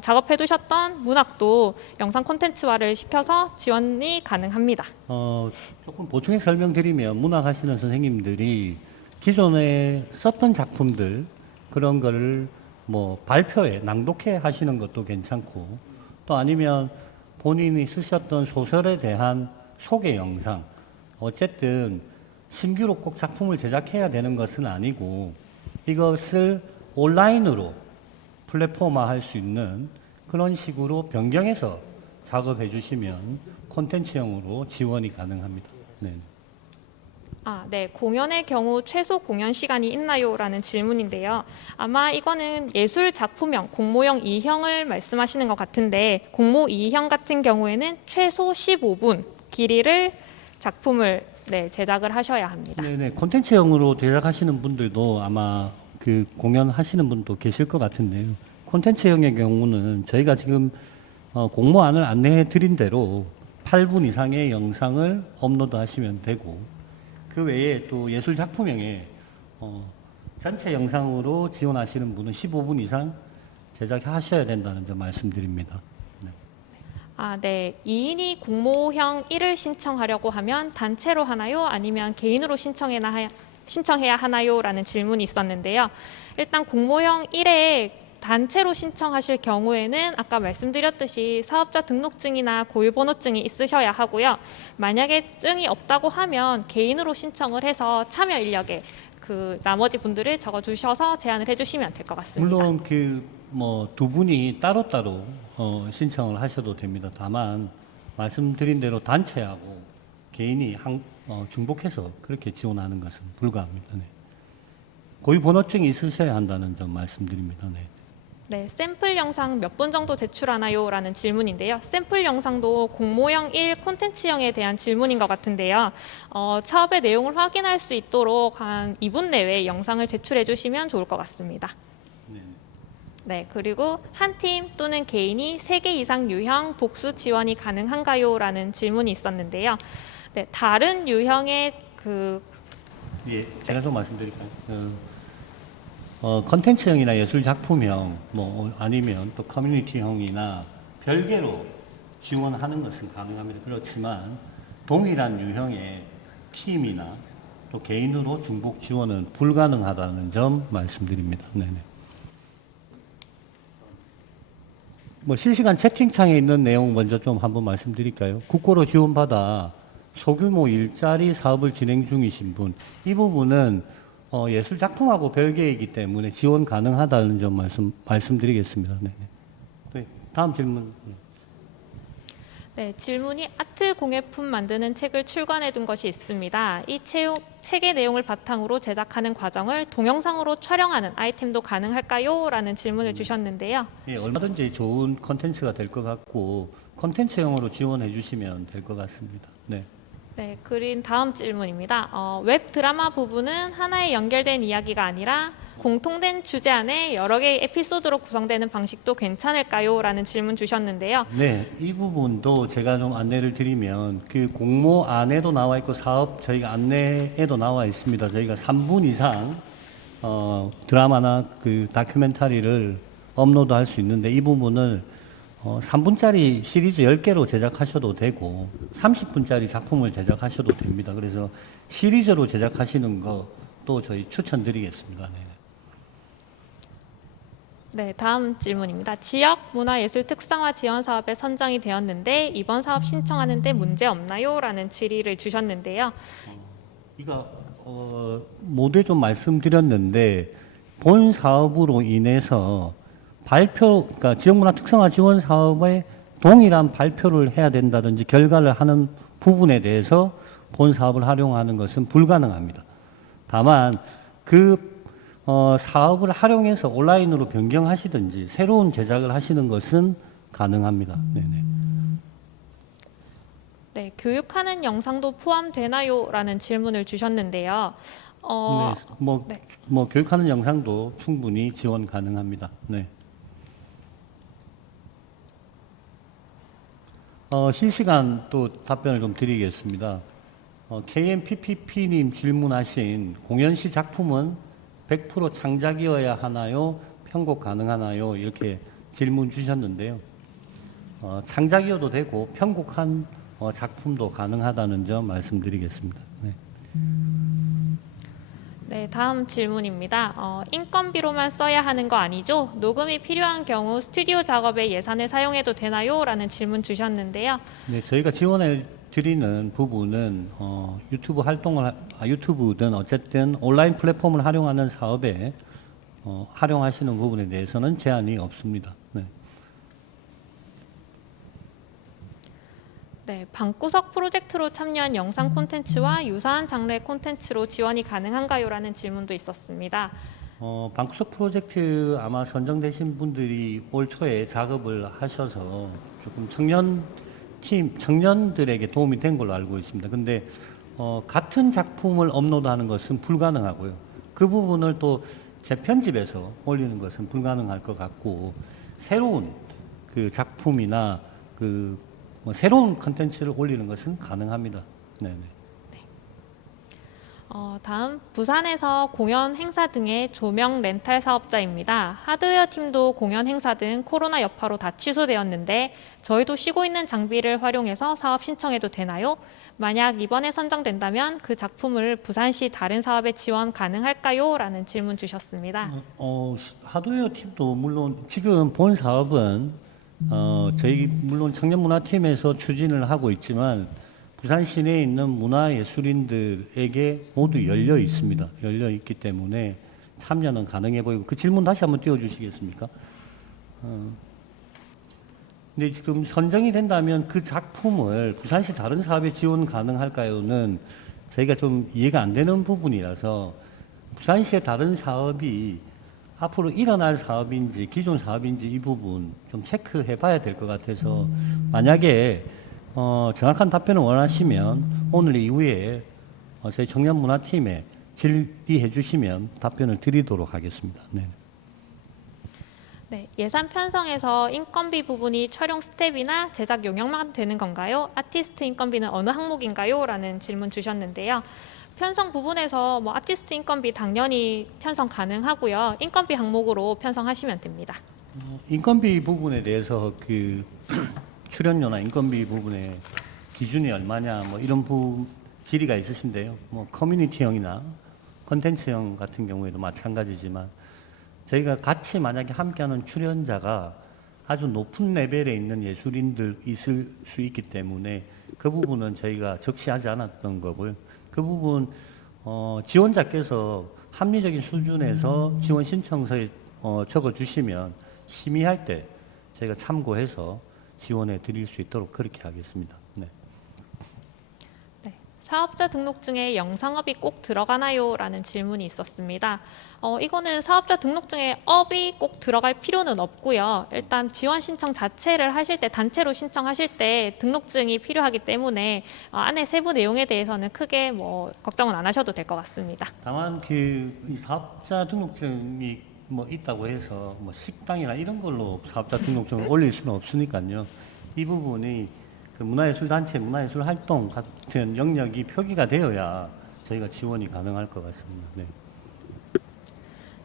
작업해 두셨던 문학도 영상 콘텐츠화를 시켜서 지원이 가능합니다. 조금 보충해 설명드리면 문학하시는 선생님들이 기존에 썼던 작품들 그런 거를 발표에 낭독해 하시는 것도 괜찮고 또 아니면 본인이 쓰셨던 소설에 대한 소개 영상 어쨌든 신규로 꼭 작품을 제작해야 되는 것은 아니고 이것을 온라인으로 플랫폼화할 수 있는 그런 식으로 변경해서 작업해 주시면 콘텐츠형으로 지원이 가능합니다. 네. 네. 공연의 경우 최소 공연 시간이 있나요? 라는 질문인데요. 아마 이거는 예술 작품형, 공모형 2형을 말씀하시는 것 같은데 공모 2형 같은 경우에는 최소 15분 길이를 작품을 제작을 하셔야 합니다. 네네. 콘텐츠형으로 제작하시는 분들도 아마 그 공연하시는 분도 계실 것 같은데요. 콘텐츠형의 경우는 저희가 지금 공모안을 안내해 드린 대로 8분 이상의 영상을 업로드 하시면 되고, 그 외에 또 예술 작품형에 전체 영상으로 지원하시는 분은 15분 이상 제작하셔야 된다는 점 말씀드립니다. 네. 네. 2인이 공모형 1을 신청하려고 하면 단체로 하나요? 아니면 개인으로 신청해야 하나요? 라는 질문이 있었는데요. 일단 공모형 1에 단체로 신청하실 경우에는 아까 말씀드렸듯이 사업자 등록증이나 고유번호증이 있으셔야 하고요. 만약에 증이 없다고 하면 개인으로 신청을 해서 참여 인력에 그 나머지 분들을 적어주셔서 제안을 해주시면 될 것 같습니다. 물론 두 분이 따로따로 신청을 하셔도 됩니다. 다만 말씀드린 대로 단체하고 개인이 중복해서 그렇게 지원하는 것은 불가합니다. 네. 고유 번호증이 있으셔야 한다는 점 말씀드립니다. 네. 네, 샘플 영상 몇 분 정도 제출하나요? 라는 질문인데요. 샘플 영상도 공모형 1 콘텐츠형에 대한 질문인 것 같은데요. 사업의 내용을 확인할 수 있도록 한 2분 내외 영상을 제출해 주시면 좋을 것 같습니다. 네, 그리고 한 팀 또는 개인이 3개 이상 유형 복수 지원이 가능한가요? 라는 질문이 있었는데요. 네, 다른 유형의 예, 제가 좀 말씀드릴까요? 컨텐츠형이나 예술 작품형, 아니면 또 커뮤니티형이나 별개로 지원하는 것은 가능합니다. 그렇지만 동일한 유형의 팀이나 또 개인으로 중복 지원은 불가능하다는 점 말씀드립니다. 네네. 실시간 채팅창에 있는 내용 먼저 좀 한번 말씀드릴까요? 국고로 지원받아 소규모 일자리 사업을 진행 중이신 분, 이 부분은 예술 작품하고 별개이기 때문에 지원 가능하다는 점 말씀드리겠습니다. 네. 다음 질문. 네, 질문이 아트 공예품 만드는 책을 출간해 둔 것이 있습니다. 이 책의 내용을 바탕으로 제작하는 과정을 동영상으로 촬영하는 아이템도 가능할까요? 라는 질문을 주셨는데요. 예, 얼마든지 좋은 컨텐츠가 될 것 같고 컨텐츠형으로 지원해 주시면 될 것 같습니다. 네. 네, 그린 다음 질문입니다. 웹 드라마 부분은 하나의 연결된 이야기가 아니라 공통된 주제 안에 여러 개의 에피소드로 구성되는 방식도 괜찮을까요? 라는 질문 주셨는데요. 네, 이 부분도 제가 좀 안내를 드리면 그 공모 안에도 나와 있고 사업 저희가 안내에도 나와 있습니다. 저희가 3분 이상 드라마나 그 다큐멘터리를 업로드할 수 있는데 이 부분을 3분짜리 시리즈 10개로 제작하셔도 되고 30분짜리 작품을 제작하셔도 됩니다. 그래서 시리즈로 제작하시는 것도 저희 추천드리겠습니다. 네, 다음 질문입니다. 지역 문화예술 특성화 지원 사업에 선정이 되었는데 이번 사업 신청하는데 문제 없나요? 라는 질의를 주셨는데요. 모두에 좀 말씀드렸는데 본 사업으로 인해서 그러니까 지역문화 특성화 지원 사업에 동일한 발표를 해야 된다든지 결과를 하는 부분에 대해서 본 사업을 활용하는 것은 불가능합니다. 다만 사업을 활용해서 온라인으로 변경하시든지 새로운 제작을 하시는 것은 가능합니다. 네네. 네, 교육하는 영상도 포함되나요? 라는 질문을 주셨는데요. 네, 교육하는 영상도 충분히 지원 가능합니다. 네. 실시간 또 답변을 좀 드리겠습니다. KMPPP님 질문하신 공연 시 작품은 100% 창작이어야 하나요? 편곡 가능하나요? 이렇게 질문 주셨는데요. 창작이어도 되고 편곡한 작품도 가능하다는 점 말씀드리겠습니다. 네. 네, 다음 질문입니다. 인건비로만 써야 하는 거 아니죠? 녹음이 필요한 경우 스튜디오 작업에 예산을 사용해도 되나요? 라는 질문 주셨는데요. 네, 저희가 지원해 드리는 부분은 유튜브든 어쨌든 온라인 플랫폼을 활용하는 사업에 활용하시는 부분에 대해서는 제한이 없습니다. 네. 네, 방구석 프로젝트로 참여한 영상 콘텐츠와 유사한 장르의 콘텐츠로 지원이 가능한가요?라는 질문도 있었습니다. 방구석 프로젝트 아마 선정되신 분들이 올 초에 작업을 하셔서 조금 청년들에게 도움이 된 걸로 알고 있습니다. 근데 같은 작품을 업로드하는 것은 불가능하고요. 그 부분을 또 재편집해서 올리는 것은 불가능할 것 같고, 새로운 그 작품이나 뭐 새로운 컨텐츠를 올리는 것은 가능합니다. 네네. 다음 부산에서 공연 행사 등의 조명 렌탈 사업자입니다. 하드웨어 팀도 공연 행사 등 코로나 여파로 다 취소되었는데 저희도 쉬고 있는 장비를 활용해서 사업 신청해도 되나요? 만약 이번에 선정된다면 그 작품을 부산시 다른 사업에 지원 가능할까요? 라는 질문 주셨습니다. 하드웨어 팀도 물론 지금 본 사업은 저희 물론 청년문화팀에서 추진을 하고 있지만 부산 시내에 있는 문화예술인들에게 모두 열려 있습니다. 열려 있기 때문에 참여는 가능해 보이고, 그 질문 다시 한번 띄워주시겠습니까? 근데 지금 선정이 된다면 그 작품을 부산시 다른 사업에 지원 가능할까요는 저희가 좀 이해가 안 되는 부분이라서, 부산시의 다른 사업이 앞으로 일어날 사업인지 기존 사업인지 이 부분 좀 체크해 봐야 될 것 같아서, 만약에 정확한 답변을 원하시면 오늘 이후에 저희 청년문화팀에 질의해 주시면 답변을 드리도록 하겠습니다. 네. 네, 예산 편성에서 인건비 부분이 촬영 스텝이나 제작 용역만 되는 건가요? 아티스트 인건비는 어느 항목인가요? 라는 질문 주셨는데요. 편성 부분에서 뭐 아티스트 인건비 당연히 편성 가능하고요. 인건비 항목으로 편성하시면 됩니다. 인건비 부분에 대해서 출연료나 인건비 부분의 기준이 얼마냐 뭐 이런 질의가 있으신데요. 뭐 커뮤니티형이나 콘텐츠형 같은 경우에도 마찬가지지만, 저희가 같이 만약에 함께하는 출연자가 아주 높은 레벨에 있는 예술인들 있을 수 있기 때문에 그 부분은 저희가 적시하지 않았던 거고요. 그 부분 지원자께서 합리적인 수준에서 지원 신청서에 적어주시면 심의할 때 저희가 참고해서 지원해 드릴 수 있도록 그렇게 하겠습니다. 네. 네, 사업자 등록증에 영상업이 꼭 들어가나요? 라는 질문이 있었습니다. 이거는 사업자 등록증에 업이 꼭 들어갈 필요는 없고요. 일단 지원 신청 자체를 하실 때, 단체로 신청하실 때 등록증이 필요하기 때문에 안에 세부 내용에 대해서는 크게 뭐 걱정은 안 하셔도 될 것 같습니다. 다만 이 사업자 등록증이 뭐 있다고 해서 뭐 식당이나 이런 걸로 사업자 등록증을 올릴 수는 없으니까요. 이 부분이 그 문화예술단체, 문화예술활동 같은 영역이 표기가 되어야 저희가 지원이 가능할 것 같습니다. 네.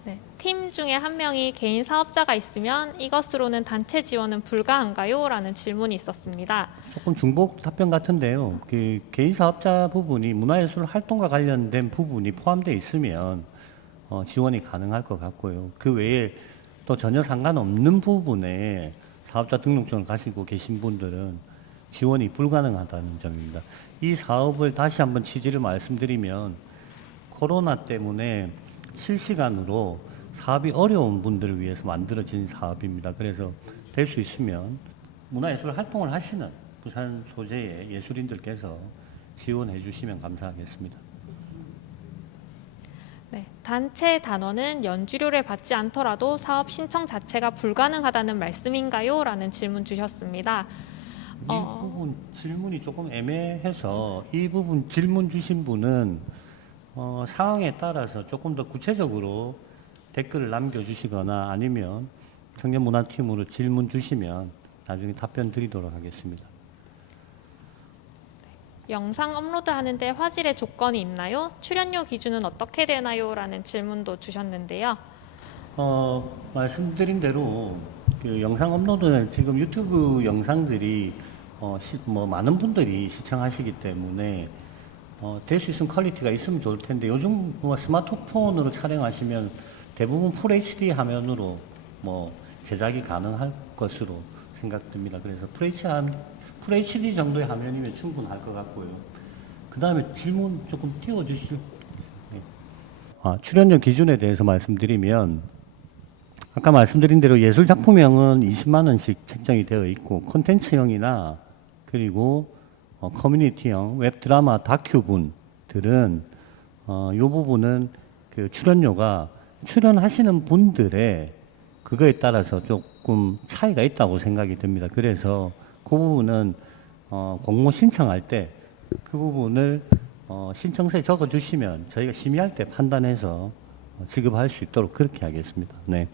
네, 팀 중에 한 명이 개인 사업자가 있으면 이것으로는 단체 지원은 불가한가요? 라는 질문이 있었습니다. 조금 중복 답변 같은데요. 그 개인 사업자 부분이 문화예술 활동과 관련된 부분이 포함되어 있으면 지원이 가능할 것 같고요. 그 외에 또 전혀 상관없는 부분에 사업자 등록증을 가지고 계신 분들은 지원이 불가능하다는 점입니다. 이 사업을 다시 한번 취지를 말씀드리면, 코로나 때문에 실시간으로 사업이 어려운 분들을 위해서 만들어진 사업입니다. 그래서 될 수 있으면 문화예술 활동을 하시는 부산 소재의 예술인들께서 지원해 주시면 감사하겠습니다. 네, 단체 단원은 연주료를 받지 않더라도 사업 신청 자체가 불가능하다는 말씀인가요? 라는 질문 주셨습니다. 이 부분 질문이 조금 애매해서, 이 부분 질문 주신 분은 상황에 따라서 조금 더 구체적으로 댓글을 남겨주시거나 아니면 청년문화팀으로 질문 주시면 나중에 답변 드리도록 하겠습니다. 영상 업로드하는데 화질의 조건이 있나요? 출연료 기준은 어떻게 되나요? 라는 질문도 주셨는데요. 말씀드린 대로 그 영상 업로드는 지금 유튜브 영상들이 많은 분들이 시청하시기 때문에 될 수 있는 퀄리티가 있으면 좋을 텐데, 요즘 스마트폰으로 촬영하시면 대부분 FHD 화면으로 제작이 가능할 것으로 생각됩니다. 그래서 FHD 정도의 화면이면 충분할 것 같고요. 그 다음에 질문 조금 띄워주시죠. 네. 출연료 기준에 대해서 말씀드리면, 아까 말씀드린 대로 예술작품형은 20만 원씩 책정이 되어 있고, 콘텐츠형이나 그리고 커뮤니티형 웹드라마 다큐분들은 이 부분은 그 출연료가 출연하시는 분들의 그거에 따라서 조금 차이가 있다고 생각이 듭니다. 그래서 그 부분은 공모 신청할 때 그 부분을 신청서에 적어주시면 저희가 심의할 때 판단해서 지급할 수 있도록 그렇게 하겠습니다. 네.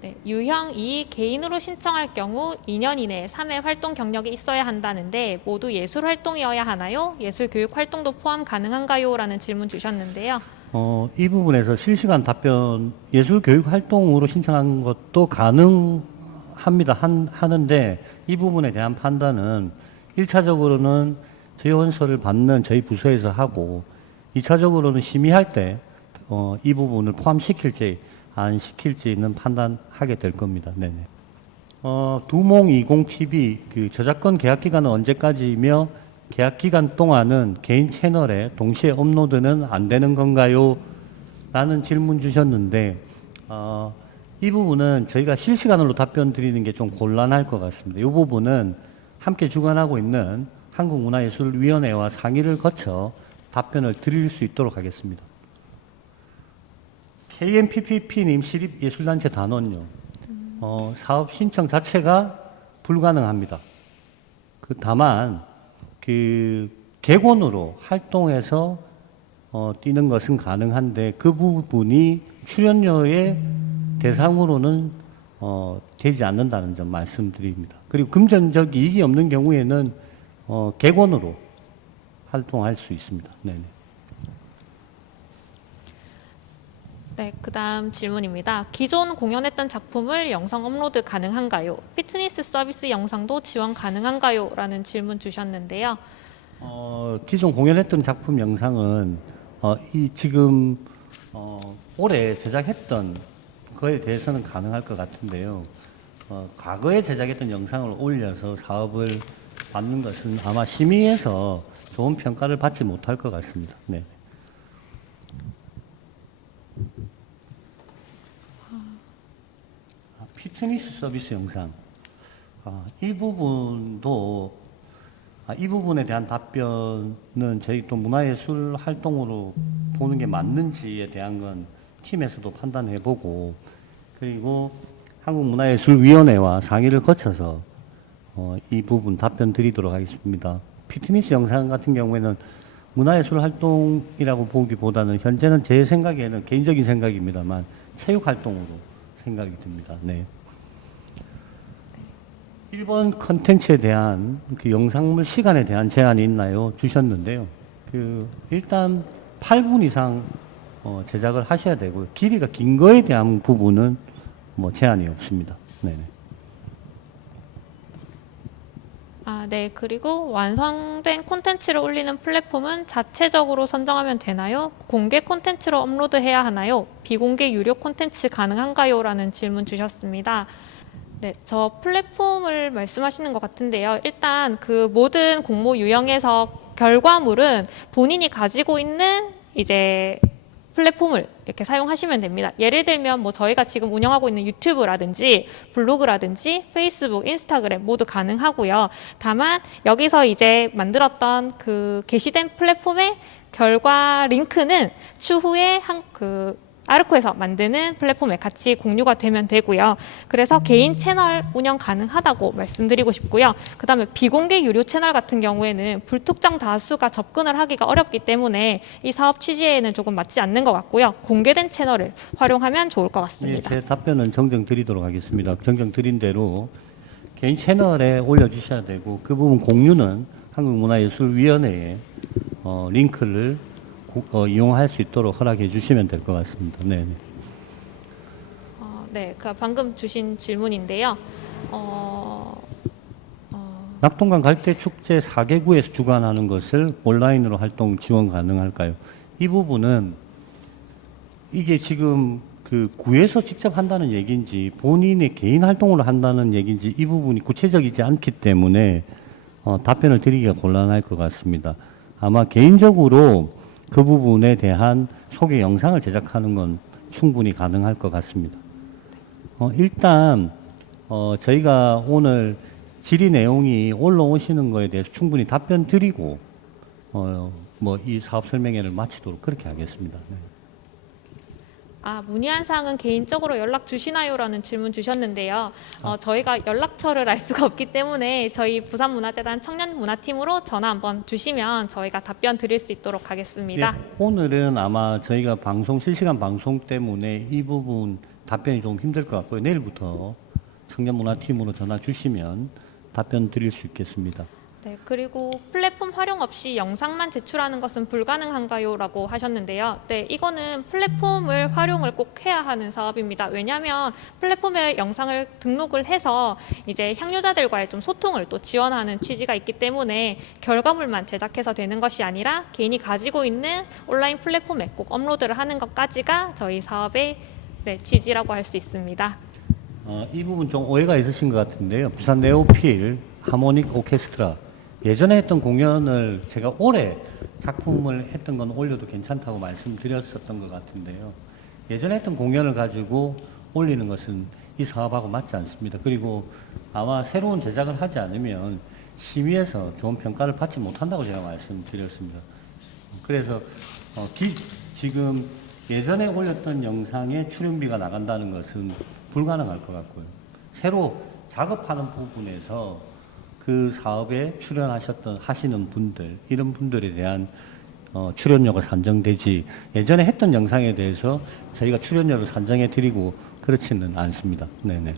네, 유형 2 개인으로 신청할 경우 2년 이내 3회 활동 경력이 있어야 한다는데 모두 예술 활동이어야 하나요? 예술 교육 활동도 포함 가능한가요? 라는 질문 주셨는데요. 이 부분에서 실시간 답변 예술 교육 활동으로 신청한 것도 가능합니다. 하는데 이 부분에 대한 판단은 1차적으로는 지원서를 받는 저희 부서에서 하고 2차적으로는 심의할 때 이 부분을 포함시킬지 안 시킬지는 판단하게 될 겁니다. 네네. 두몽20TV 그 저작권 계약 기간은 언제까지이며 계약 기간 동안은 개인 채널에 동시에 업로드는 안 되는 건가요? 라는 질문 주셨는데 이 부분은 저희가 실시간으로 답변 드리는 게 좀 곤란할 것 같습니다. 이 부분은 함께 주관하고 있는 한국문화예술위원회와 상의를 거쳐 답변을 드릴 수 있도록 하겠습니다. KMPPP님 시립예술단체 단원요. 사업 신청 자체가 불가능합니다. 다만 그 객원으로 활동해서 뛰는 것은 가능한데 그 부분이 출연료의 대상으로는 되지 않는다는 점 말씀드립니다. 그리고 금전적 이익이 없는 경우에는 객원으로 활동할 수 있습니다. 네네. 네, 그다음 질문입니다. 기존 공연했던 작품을 영상 업로드 가능한가요? 피트니스 서비스 영상도 지원 가능한가요? 라는 질문 주셨는데요. 기존 공연했던 작품 영상은 지금 올해 제작했던 거에 대해서는 가능할 것 같은데요. 과거에 제작했던 영상을 올려서 사업을 받는 것은 아마 심의에서 좋은 평가를 받지 못할 것 같습니다. 네. 피트니스 서비스 영상. 이 부분도 이 부분에 대한 답변은 저희 또 문화예술 활동으로 보는 게 맞는지에 대한 건 팀에서도 판단해보고 그리고 한국문화예술위원회와 상의를 거쳐서 이 부분 답변 드리도록 하겠습니다. 피트니스 영상 같은 경우에는 문화예술 활동이라고 보기보다는 현재는 제 생각에는 개인적인 생각입니다만 체육 활동으로 생각이 듭니다. 네. 1번 컨텐츠에 대한 그 영상물 시간에 대한 제한이 있나요? 주셨는데요. 일단 8분 이상 제작을 하셔야 되고요. 길이가 긴 거에 대한 부분은 제한이 없습니다. 네네. 네. 그리고 완성된 콘텐츠를 올리는 플랫폼은 자체적으로 선정하면 되나요? 공개 콘텐츠로 업로드해야 하나요? 비공개 유료 콘텐츠 가능한가요? 라는 질문 주셨습니다. 네, 저 플랫폼을 말씀하시는 것 같은데요. 일단 그 모든 공모 유형에서 결과물은 본인이 가지고 있는 이제 플랫폼을 이렇게 사용하시면 됩니다. 예를 들면 뭐 저희가 지금 운영하고 있는 유튜브라든지 블로그라든지 페이스북, 인스타그램 모두 가능하고요. 다만 여기서 이제 만들었던 그 게시된 플랫폼의 결과 링크는 추후에 아르코에서 만드는 플랫폼에 같이 공유가 되면 되고요. 그래서 개인 채널 운영 가능하다고 말씀드리고 싶고요. 그 다음에 비공개 유료 채널 같은 경우에는 불특정 다수가 접근을 하기가 어렵기 때문에 이 사업 취지에는 조금 맞지 않는 것 같고요. 공개된 채널을 활용하면 좋을 것 같습니다. 제 답변은 정정 드리도록 하겠습니다. 정정 드린 대로 개인 채널에 올려주셔야 되고 그 부분 공유는 한국문화예술위원회에 링크를 이용할 수 있도록 허락해 주시면 될 것 같습니다. 네. 네, 방금 주신 질문인데요. 낙동강 갈대축제 4개구에서 주관하는 것을 온라인으로 활동 지원 가능할까요? 이 부분은 이게 지금 그 구에서 직접 한다는 얘기인지 본인의 개인 활동으로 한다는 얘기인지 이 부분이 구체적이지 않기 때문에 답변을 드리기가 곤란할 것 같습니다. 아마 개인적으로 그 부분에 대한 소개 영상을 제작하는 건 충분히 가능할 것 같습니다. 일단 저희가 오늘 질의 내용이 올라오시는 거에 대해서 충분히 답변 드리고 뭐 이 사업 설명회를 마치도록 그렇게 하겠습니다. 네. 문의한 사항은 개인적으로 연락 주시나요라는 질문 주셨는데요. 저희가 연락처를 알 수가 없기 때문에 저희 부산문화재단 청년문화팀으로 전화 한번 주시면 저희가 답변 드릴 수 있도록 하겠습니다. 예, 오늘은 아마 저희가 실시간 방송 때문에 이 부분 답변이 좀 힘들 것 같고요. 내일부터 청년문화팀으로 전화 주시면 답변 드릴 수 있겠습니다. 네, 그리고 플랫폼 활용 없이 영상만 제출하는 것은 불가능한가요? 라고 하셨는데요. 네, 이거는 플랫폼을 활용을 꼭 해야 하는 사업입니다. 왜냐하면 플랫폼에 영상을 등록을 해서 이제 향유자들과의 좀 소통을 또 지원하는 취지가 있기 때문에 결과물만 제작해서 되는 것이 아니라 개인이 가지고 있는 온라인 플랫폼에 꼭 업로드를 하는 것까지가 저희 사업의 취지라고 할 수 있습니다. 이 부분 좀 오해가 있으신 것 같은데요. 부산 네오필 하모닉 오케스트라 예전에 했던 공연을 제가 올해 작품을 했던 건 올려도 괜찮다고 말씀드렸었던 것 같은데요. 예전에 했던 공연을 가지고 올리는 것은 이 사업하고 맞지 않습니다. 그리고 아마 새로운 제작을 하지 않으면 심의에서 좋은 평가를 받지 못한다고 제가 말씀드렸습니다. 그래서 지금 예전에 올렸던 영상에 출연비가 나간다는 것은 불가능할 것 같고요. 새로 작업하는 부분에서 그 사업에 하시는 분들, 이런 분들에 대한 출연료가 산정되지, 예전에 했던 영상에 대해서 저희가 출연료를 산정해 드리고 그렇지는 않습니다. 네네.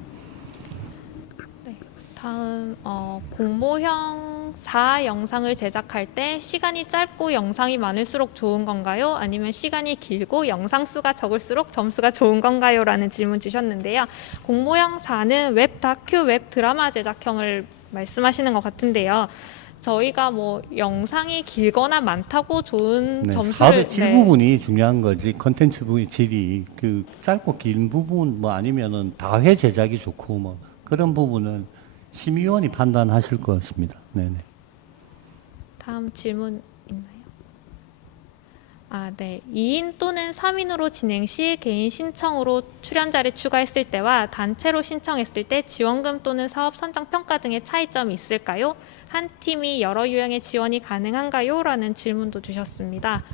네, 다음 공모형 4 영상을 제작할 때 시간이 짧고 영상이 많을수록 좋은 건가요? 아니면 시간이 길고 영상 수가 적을수록 점수가 좋은 건가요? 라는 질문 주셨는데요. 공모형 4는 웹 다큐, 웹 드라마 제작형을 말씀하시는 것 같은데요. 저희가 뭐 영상이 길거나 많다고 좋은 점수를 사업의 질 부분이 중요한 거지 컨텐츠 부분의 질이 그 짧고 긴 부분 뭐 아니면은 다회 제작이 좋고 뭐 그런 부분은 심의위원이 판단하실 것 같습니다. 네네. 다음 질문 있나요? 네. 2인 또는 3인으로 진행 시 개인 신청으로 출연자를 추가했을 때와 단체로 신청했을 때 지원금 또는 사업 선정 평가 등의 차이점이 있을까요? 한 팀이 여러 유형의 지원이 가능한가요? 라는 질문도 주셨습니다.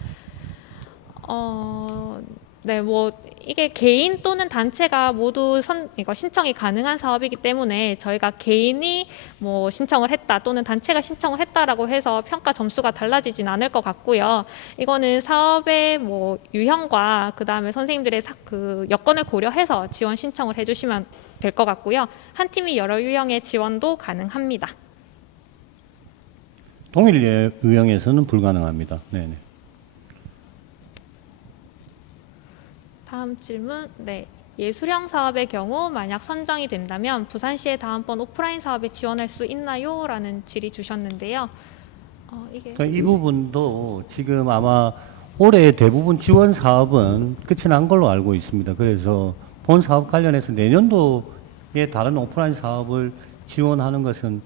네, 뭐 이게 개인 또는 단체가 모두 이거 신청이 가능한 사업이기 때문에 저희가 개인이 뭐 신청을 했다 또는 단체가 신청을 했다라고 해서 평가 점수가 달라지진 않을 것 같고요. 이거는 사업의 뭐 유형과 그 다음에 선생님들의 그 여건을 고려해서 지원 신청을 해주시면 될 것 같고요. 한 팀이 여러 유형의 지원도 가능합니다. 동일 유형에서는 불가능합니다. 네네. 다음 질문. 네. 예술형 사업의 경우 만약 선정이 된다면 부산시에 다음번 오프라인 사업에 지원할 수 있나요? 라는 질의 주셨는데요. 그러니까 이 부분도 지금 아마 올해 대부분 지원 사업은 끝이 난 걸로 알고 있습니다. 그래서 본 사업 관련해서 내년도에 다른 오프라인 사업을 지원하는 것은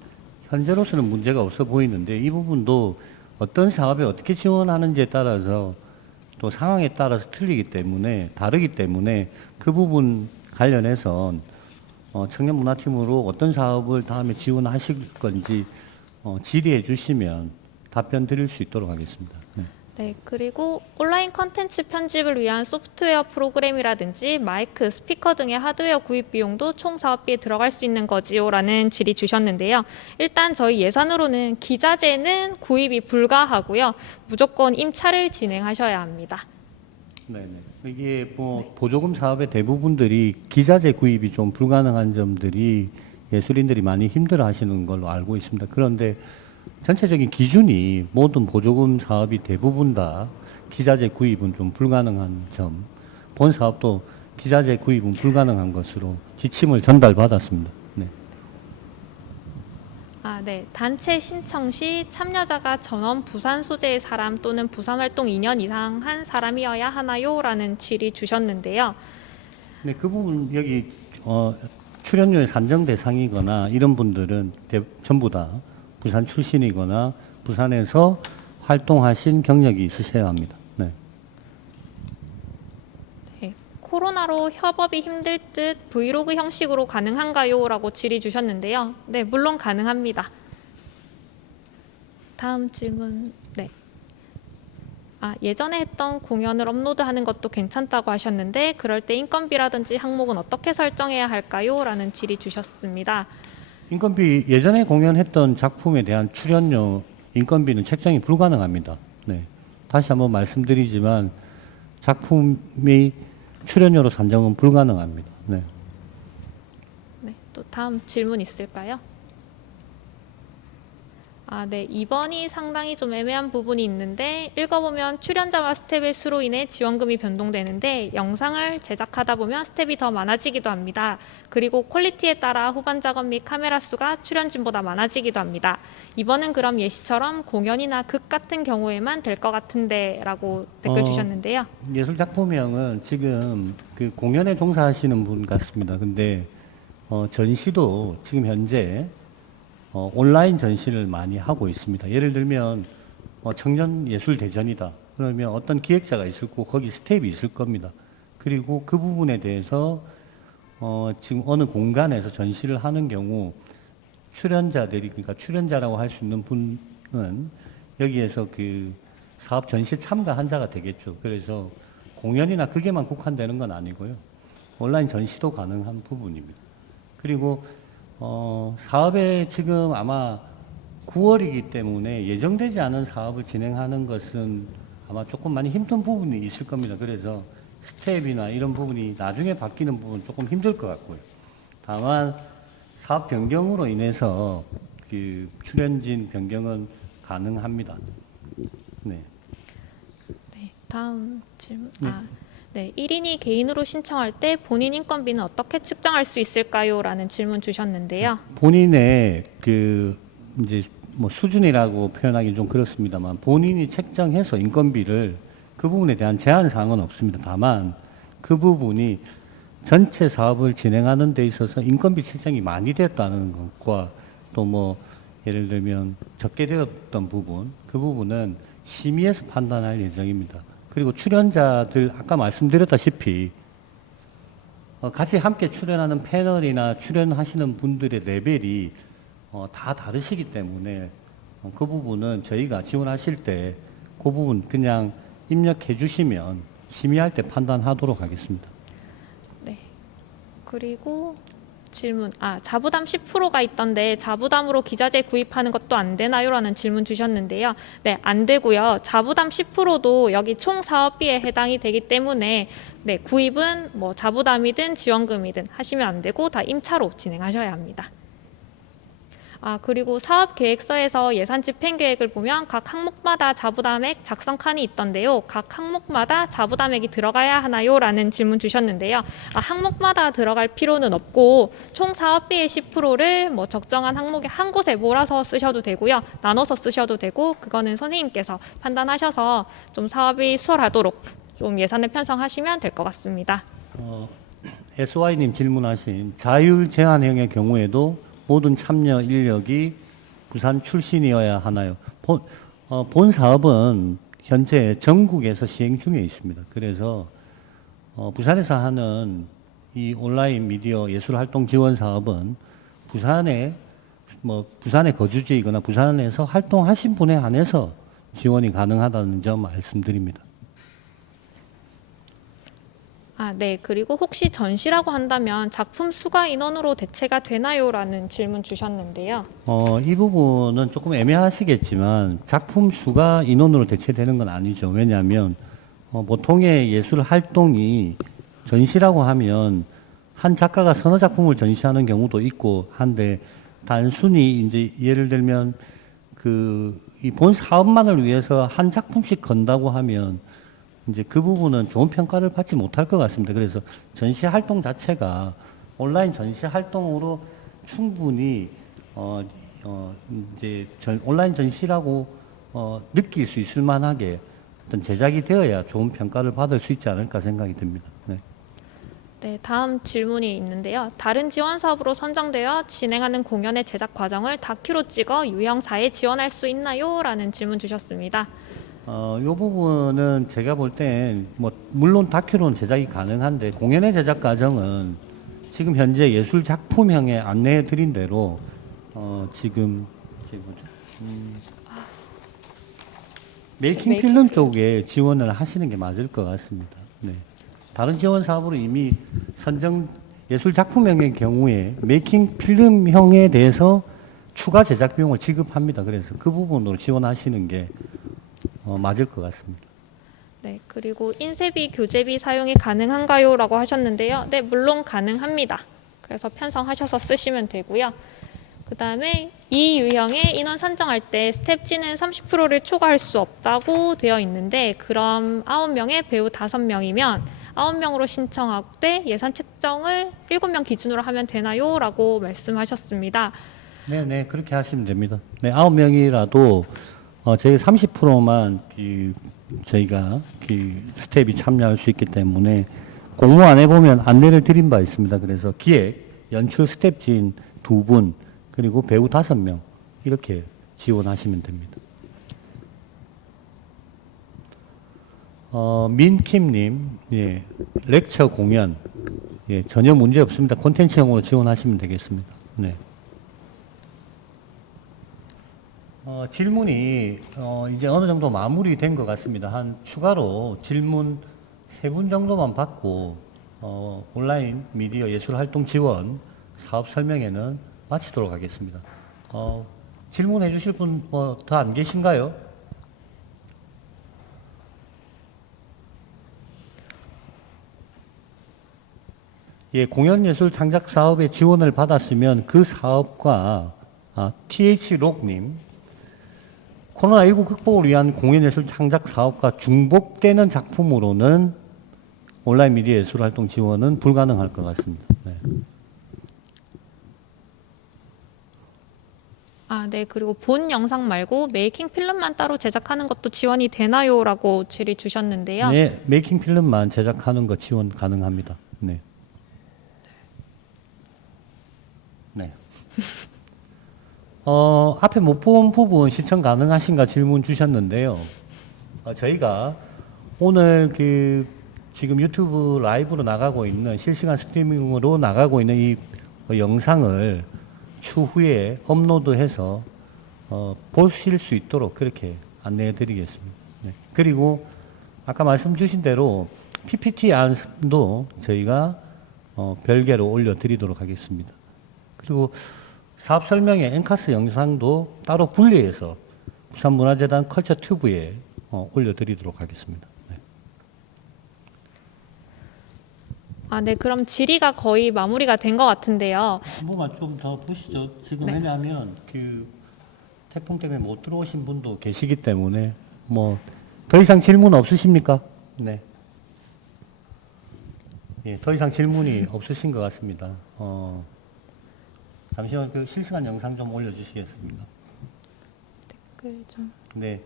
현재로서는 문제가 없어 보이는데 이 부분도 어떤 사업에 어떻게 지원하는지에 따라서 또 상황에 따라서 다르기 때문에 그 부분 관련해서 청년문화팀으로 어떤 사업을 다음에 지원하실 건지 질의해 주시면 답변 드릴 수 있도록 하겠습니다. 네. 네, 그리고 온라인 컨텐츠 편집을 위한 소프트웨어 프로그램이라든지 마이크, 스피커 등의 하드웨어 구입 비용도 총 사업비에 들어갈 수 있는 거지요? 라는 질의 주셨는데요. 일단 저희 예산으로는 기자재는 구입이 불가하고요. 무조건 임차를 진행하셔야 합니다. 네네. 이게 뭐 보조금 사업의 대부분들이 기자재 구입이 좀 불가능한 점들이 예술인들이 많이 힘들어하시는 걸로 알고 있습니다. 그런데 전체적인 기준이 모든 보조금 사업이 대부분 다 기자재 구입은 좀 불가능한 점, 본 사업도 기자재 구입은 불가능한 것으로 지침을 전달받았습니다. 네. 네. 단체 신청 시 참여자가 전원 부산 소재의 사람 또는 부산 활동 2년 이상 한 사람이어야 하나요? 라는 질의 주셨는데요. 네, 그 부분 여기 출연료의 산정 대상이거나 이런 분들은 전부 다 부산 출신이거나 부산에서 활동하신 경력이 있으셔야 합니다. 네. 네. 코로나로 협업이 힘들 듯 브이로그 형식으로 가능한가요? 라고 질의 주셨는데요. 네, 물론 가능합니다. 다음 질문. 네. 예전에 했던 공연을 업로드하는 것도 괜찮다고 하셨는데 그럴 때 인건비라든지 항목은 어떻게 설정해야 할까요? 라는 질의 주셨습니다. 인건비 예전에 공연했던 작품에 대한 출연료 인건비는 책정이 불가능합니다. 네. 다시 한번 말씀드리지만 작품이 출연료로 산정은 불가능합니다. 네. 네, 또 다음 질문 있을까요? 네, 2번이 상당히 좀 애매한 부분이 있는데 읽어보면 출연자와 스텝의 수로 인해 지원금이 변동되는데 영상을 제작하다 보면 스텝이 더 많아지기도 합니다. 그리고 퀄리티에 따라 후반 작업 및 카메라 수가 출연진보다 많아지기도 합니다. 2번은 그럼 예시처럼 공연이나 극 같은 경우에만 될 것 같은데 라고 댓글 주셨는데요. 예술작품명은 지금 그 공연에 종사하시는 분 같습니다. 근데 전시도 지금 현재 온라인 전시를 많이 하고 있습니다. 예를 들면 청년예술대전이다. 그러면 어떤 기획자가 있을 거고 거기 스텝이 있을 겁니다. 그리고 그 부분에 대해서 지금 어느 공간에서 전시를 하는 경우 출연자들이, 그러니까 출연자라고 할 수 있는 분은 여기에서 그 사업 전시에 참가한 자가 되겠죠. 그래서 공연이나 극에만 국한되는 건 아니고요. 온라인 전시도 가능한 부분입니다. 그리고 사업에 지금 아마 9월이기 때문에 예정되지 않은 사업을 진행하는 것은 아마 조금 많이 힘든 부분이 있을 겁니다. 그래서 스텝이나 이런 부분이 나중에 바뀌는 부분은 조금 힘들 것 같고요. 다만 사업 변경으로 인해서 그 출연진 변경은 가능합니다. 네. 네, 다음 질문. 네. 네, 1인이 개인으로 신청할 때 본인 인건비는 어떻게 측정할 수 있을까요? 라는 질문 주셨는데요. 본인의 그 이제 뭐 수준이라고 표현하기 좀 그렇습니다만 본인이 책정해서 인건비를 그 부분에 대한 제한 사항은 없습니다. 다만 그 부분이 전체 사업을 진행하는 데 있어서 인건비 책정이 많이 됐다는 것과 또 뭐 예를 들면 적게 되었던 부분, 그 부분은 심의에서 판단할 예정입니다. 그리고 출연자들 아까 말씀드렸다시피 같이 함께 출연하는 패널이나 출연하시는 분들의 레벨이 다 다르시기 때문에 그 부분은 저희가 지원하실 때 그 부분 그냥 입력해 주시면 심의할 때 판단하도록 하겠습니다. 네. 그리고 질문. 자부담 10%가 있던데 자부담으로 기자재 구입하는 것도 안 되나요? 라는 질문 주셨는데요. 네, 안 되고요. 자부담 10%도 여기 총 사업비에 해당이 되기 때문에 네, 구입은 뭐 자부담이든 지원금이든 하시면 안 되고 다 임차로 진행하셔야 합니다. 그리고 사업 계획서에서 예산 집행 계획을 보면 각 항목마다 자부담액 작성 칸이 있던데요. 각 항목마다 자부담액이 들어가야 하나요? 라는 질문 주셨는데요. 항목마다 들어갈 필요는 없고 총 사업비의 10%를 뭐 적정한 항목에 한 곳에 몰아서 쓰셔도 되고요. 나눠서 쓰셔도 되고 그거는 선생님께서 판단하셔서 좀 사업이 수월하도록 좀 예산을 편성하시면 될 것 같습니다. SY님 질문하신 자율 제한형의 경우에도 모든 참여 인력이 부산 출신이어야 하나요? 본 사업은 현재 전국에서 시행 중에 있습니다. 그래서 부산에서 하는 이 온라인 미디어 예술활동 지원 사업은 부산에 거주지이거나 부산에서 활동하신 분에 한해서 지원이 가능하다는 점 말씀드립니다. 네. 그리고 혹시 전시라고 한다면 작품 수가 인원으로 대체가 되나요? 라는 질문 주셨는데요. 이 부분은 조금 애매하시겠지만 작품 수가 인원으로 대체되는 건 아니죠. 왜냐하면 보통의 예술 활동이 전시라고 하면 한 작가가 서너 작품을 전시하는 경우도 있고 한데 단순히 이제 예를 들면 이 본 사업만을 위해서 한 작품씩 건다고 하면 이제 그 부분은 좋은 평가를 받지 못할 것 같습니다. 그래서 전시 활동 자체가 온라인 전시 활동으로 충분히 이제 온라인 전시라고 느낄 수 있을 만하게 어떤 제작이 되어야 좋은 평가를 받을 수 있지 않을까 생각이 듭니다. 네. 네, 다음 질문이 있는데요. 다른 지원 사업으로 선정되어 진행하는 공연의 제작 과정을 다큐로 찍어 유형사에 지원할 수 있나요? 라는 질문 주셨습니다. 요 부분은 제가 볼 땐 뭐 물론 다큐로는 제작이 가능한데 공연의 제작 과정은 지금 현재 예술 작품형에 안내해 드린 대로 지금 이게 뭐죠? 메이킹 필름 쪽에 지원을 하시는 게 맞을 것 같습니다. 네. 다른 지원 사업으로 이미 선정 예술 작품형의 경우에 메이킹 필름형에 대해서 추가 제작 비용을 지급합니다. 그래서 그 부분으로 지원하시는 게 맞을 것 같습니다. 네, 그리고 인쇄비, 교재비 사용이 가능한가요?라고 하셨는데요. 네, 물론 가능합니다. 그래서 편성하셔서 쓰시면 되고요. 그 다음에 이 유형의 인원 산정할 때 스텝진은 30%를 초과할 수 없다고 되어 있는데 그럼 9명에 배우 5명이면 9명으로 신청하되 예산 책정을 7명 기준으로 하면 되나요? 라고 말씀하셨습니다. 네네, 그렇게 하시면 됩니다. 네, 9명이라도 저희 30%만 저희가 스텝이 참여할 수 있기 때문에 공모안에 보면 안내를 드린 바 있습니다. 그래서 기획, 연출 스텝진 2분, 그리고 배우 5명 이렇게 지원하시면 됩니다. 민킴님, 예, 렉처 공연, 예, 전혀 문제 없습니다. 콘텐츠형으로 지원하시면 되겠습니다. 네. 질문이 이제 어느 정도 마무리된 것 같습니다. 한 추가로 질문 3분 정도만 받고 온라인 미디어 예술활동 지원 사업 설명회는 마치도록 하겠습니다. 질문해 주실 분 뭐 더 안 계신가요? 예, 공연예술 창작 사업에 지원을 받았으면 그 사업과 TH록님 코로나19 극복을 위한 공연예술 창작 사업과 중복되는 작품으로는 온라인 미디어 예술활동 지원은 불가능할 것 같습니다. 네. 네. 그리고 본 영상 말고 메이킹 필름만 따로 제작하는 것도 지원이 되나요? 라고 질의 주셨는데요. 네, 메이킹 필름만 제작하는 거 지원 가능합니다. 네. 네. 앞에 못 본 부분 시청 가능하신가 질문 주셨는데요. 저희가 오늘 지금 유튜브 라이브로 나가고 있는 실시간 스트리밍으로 나가고 있는 이 영상을 추후에 업로드해서 보실 수 있도록 그렇게 안내해 드리겠습니다. 네. 그리고 아까 말씀 주신 대로 PPT 안도 저희가 별개로 올려 드리도록 하겠습니다. 그리고 사업 설명회 엔카스 영상도 따로 분리해서 부산문화재단 컬처 튜브에 올려드리도록 하겠습니다. 네. 네. 그럼 질의가 거의 마무리가 된 것 같은데요. 한 번만 좀 더 보시죠. 지금 네. 왜냐하면 태풍 때문에 못 들어오신 분도 계시기 때문에 뭐 더 이상 질문 없으십니까? 네. 예, 더 이상 질문이 없으신 것 같습니다. 잠시만 실시간 영상 좀 올려주시겠습니까? 댓글 좀. 네.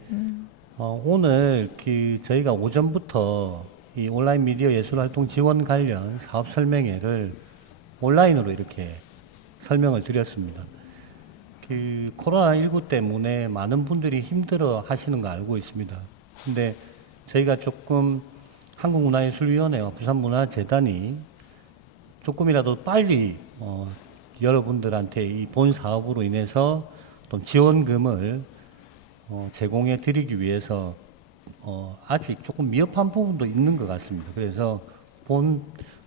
오늘 저희가 오전부터 이 온라인 미디어 예술활동 지원 관련 사업 설명회를 온라인으로 이렇게 설명을 드렸습니다. 코로나19 때문에 많은 분들이 힘들어 하시는 거 알고 있습니다. 근데 저희가 조금 한국문화예술위원회와 부산문화재단이 조금이라도 빨리 여러분들한테 이 본 사업으로 인해서 또 지원금을 제공해 드리기 위해서 아직 조금 미흡한 부분도 있는 것 같습니다. 그래서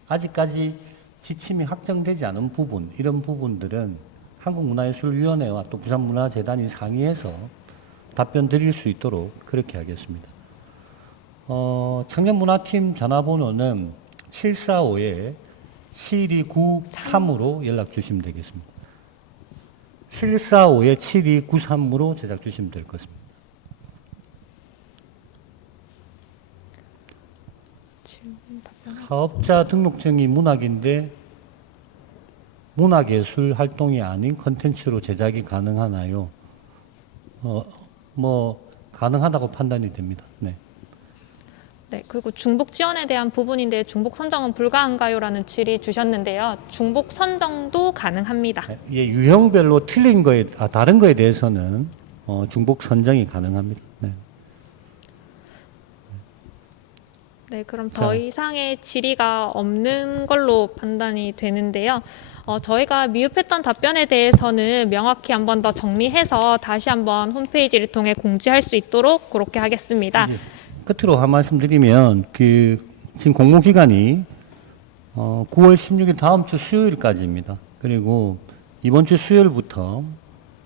아직까지 지침이 확정되지 않은 부분, 이런 부분들은 한국문화예술위원회와 또 부산문화재단이 상의해서 답변 드릴 수 있도록 그렇게 하겠습니다. 청년문화팀 전화번호는 745-7293으로 연락 주시면 되겠습니다. 745-7293으로 제작 주시면 될 것입니다. 사업자 등록증이 문학인데 문학예술 활동이 아닌 컨텐츠로 제작이 가능하나요? 가능하다고 판단이 됩니다. 네. 네, 그리고 중복 지원에 대한 부분인데 중복 선정은 불가한가요?라는 질의 주셨는데요. 중복 선정도 가능합니다. 예, 유형별로 틀린 거에 다른 거에 대해서는 중복 선정이 가능합니다. 네. 네, 그럼 더 이상의 질의가 없는 걸로 판단이 되는데요. 저희가 미흡했던 답변에 대해서는 명확히 한 번 더 정리해서 다시 한번 홈페이지를 통해 공지할 수 있도록 그렇게 하겠습니다. 예. 끝으로 한 말씀 드리면 지금 공모기간이 9월 16일 다음 주 수요일까지입니다. 그리고 이번 주 수요일부터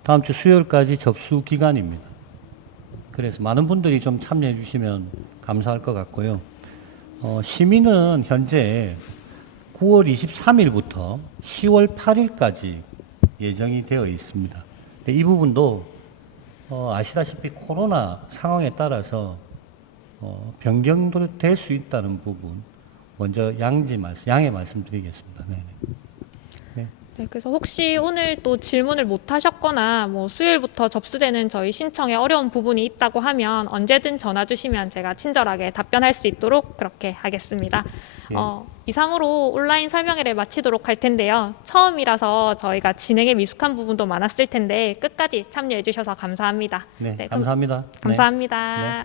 다음 주 수요일까지 접수 기간입니다. 그래서 많은 분들이 좀 참여해 주시면 감사할 것 같고요. 시민은 현재 9월 23일부터 10월 8일까지 예정이 되어 있습니다. 근데 이 부분도 아시다시피 코로나 상황에 따라서 변경도 될 수 있다는 부분 먼저 양해 말씀드리겠습니다. 네. 네, 그래서 혹시 오늘 또 질문을 못 하셨거나 뭐 수요일부터 접수되는 저희 신청에 어려운 부분이 있다고 하면 언제든 전화 주시면 제가 친절하게 답변할 수 있도록 그렇게 하겠습니다. 예. 이상으로 온라인 설명회를 마치도록 할 텐데요. 처음이라서 저희가 진행에 미숙한 부분도 많았을 텐데 끝까지 참여해 주셔서 감사합니다. 네, 그럼 감사합니다. 네. 감사합니다. 네.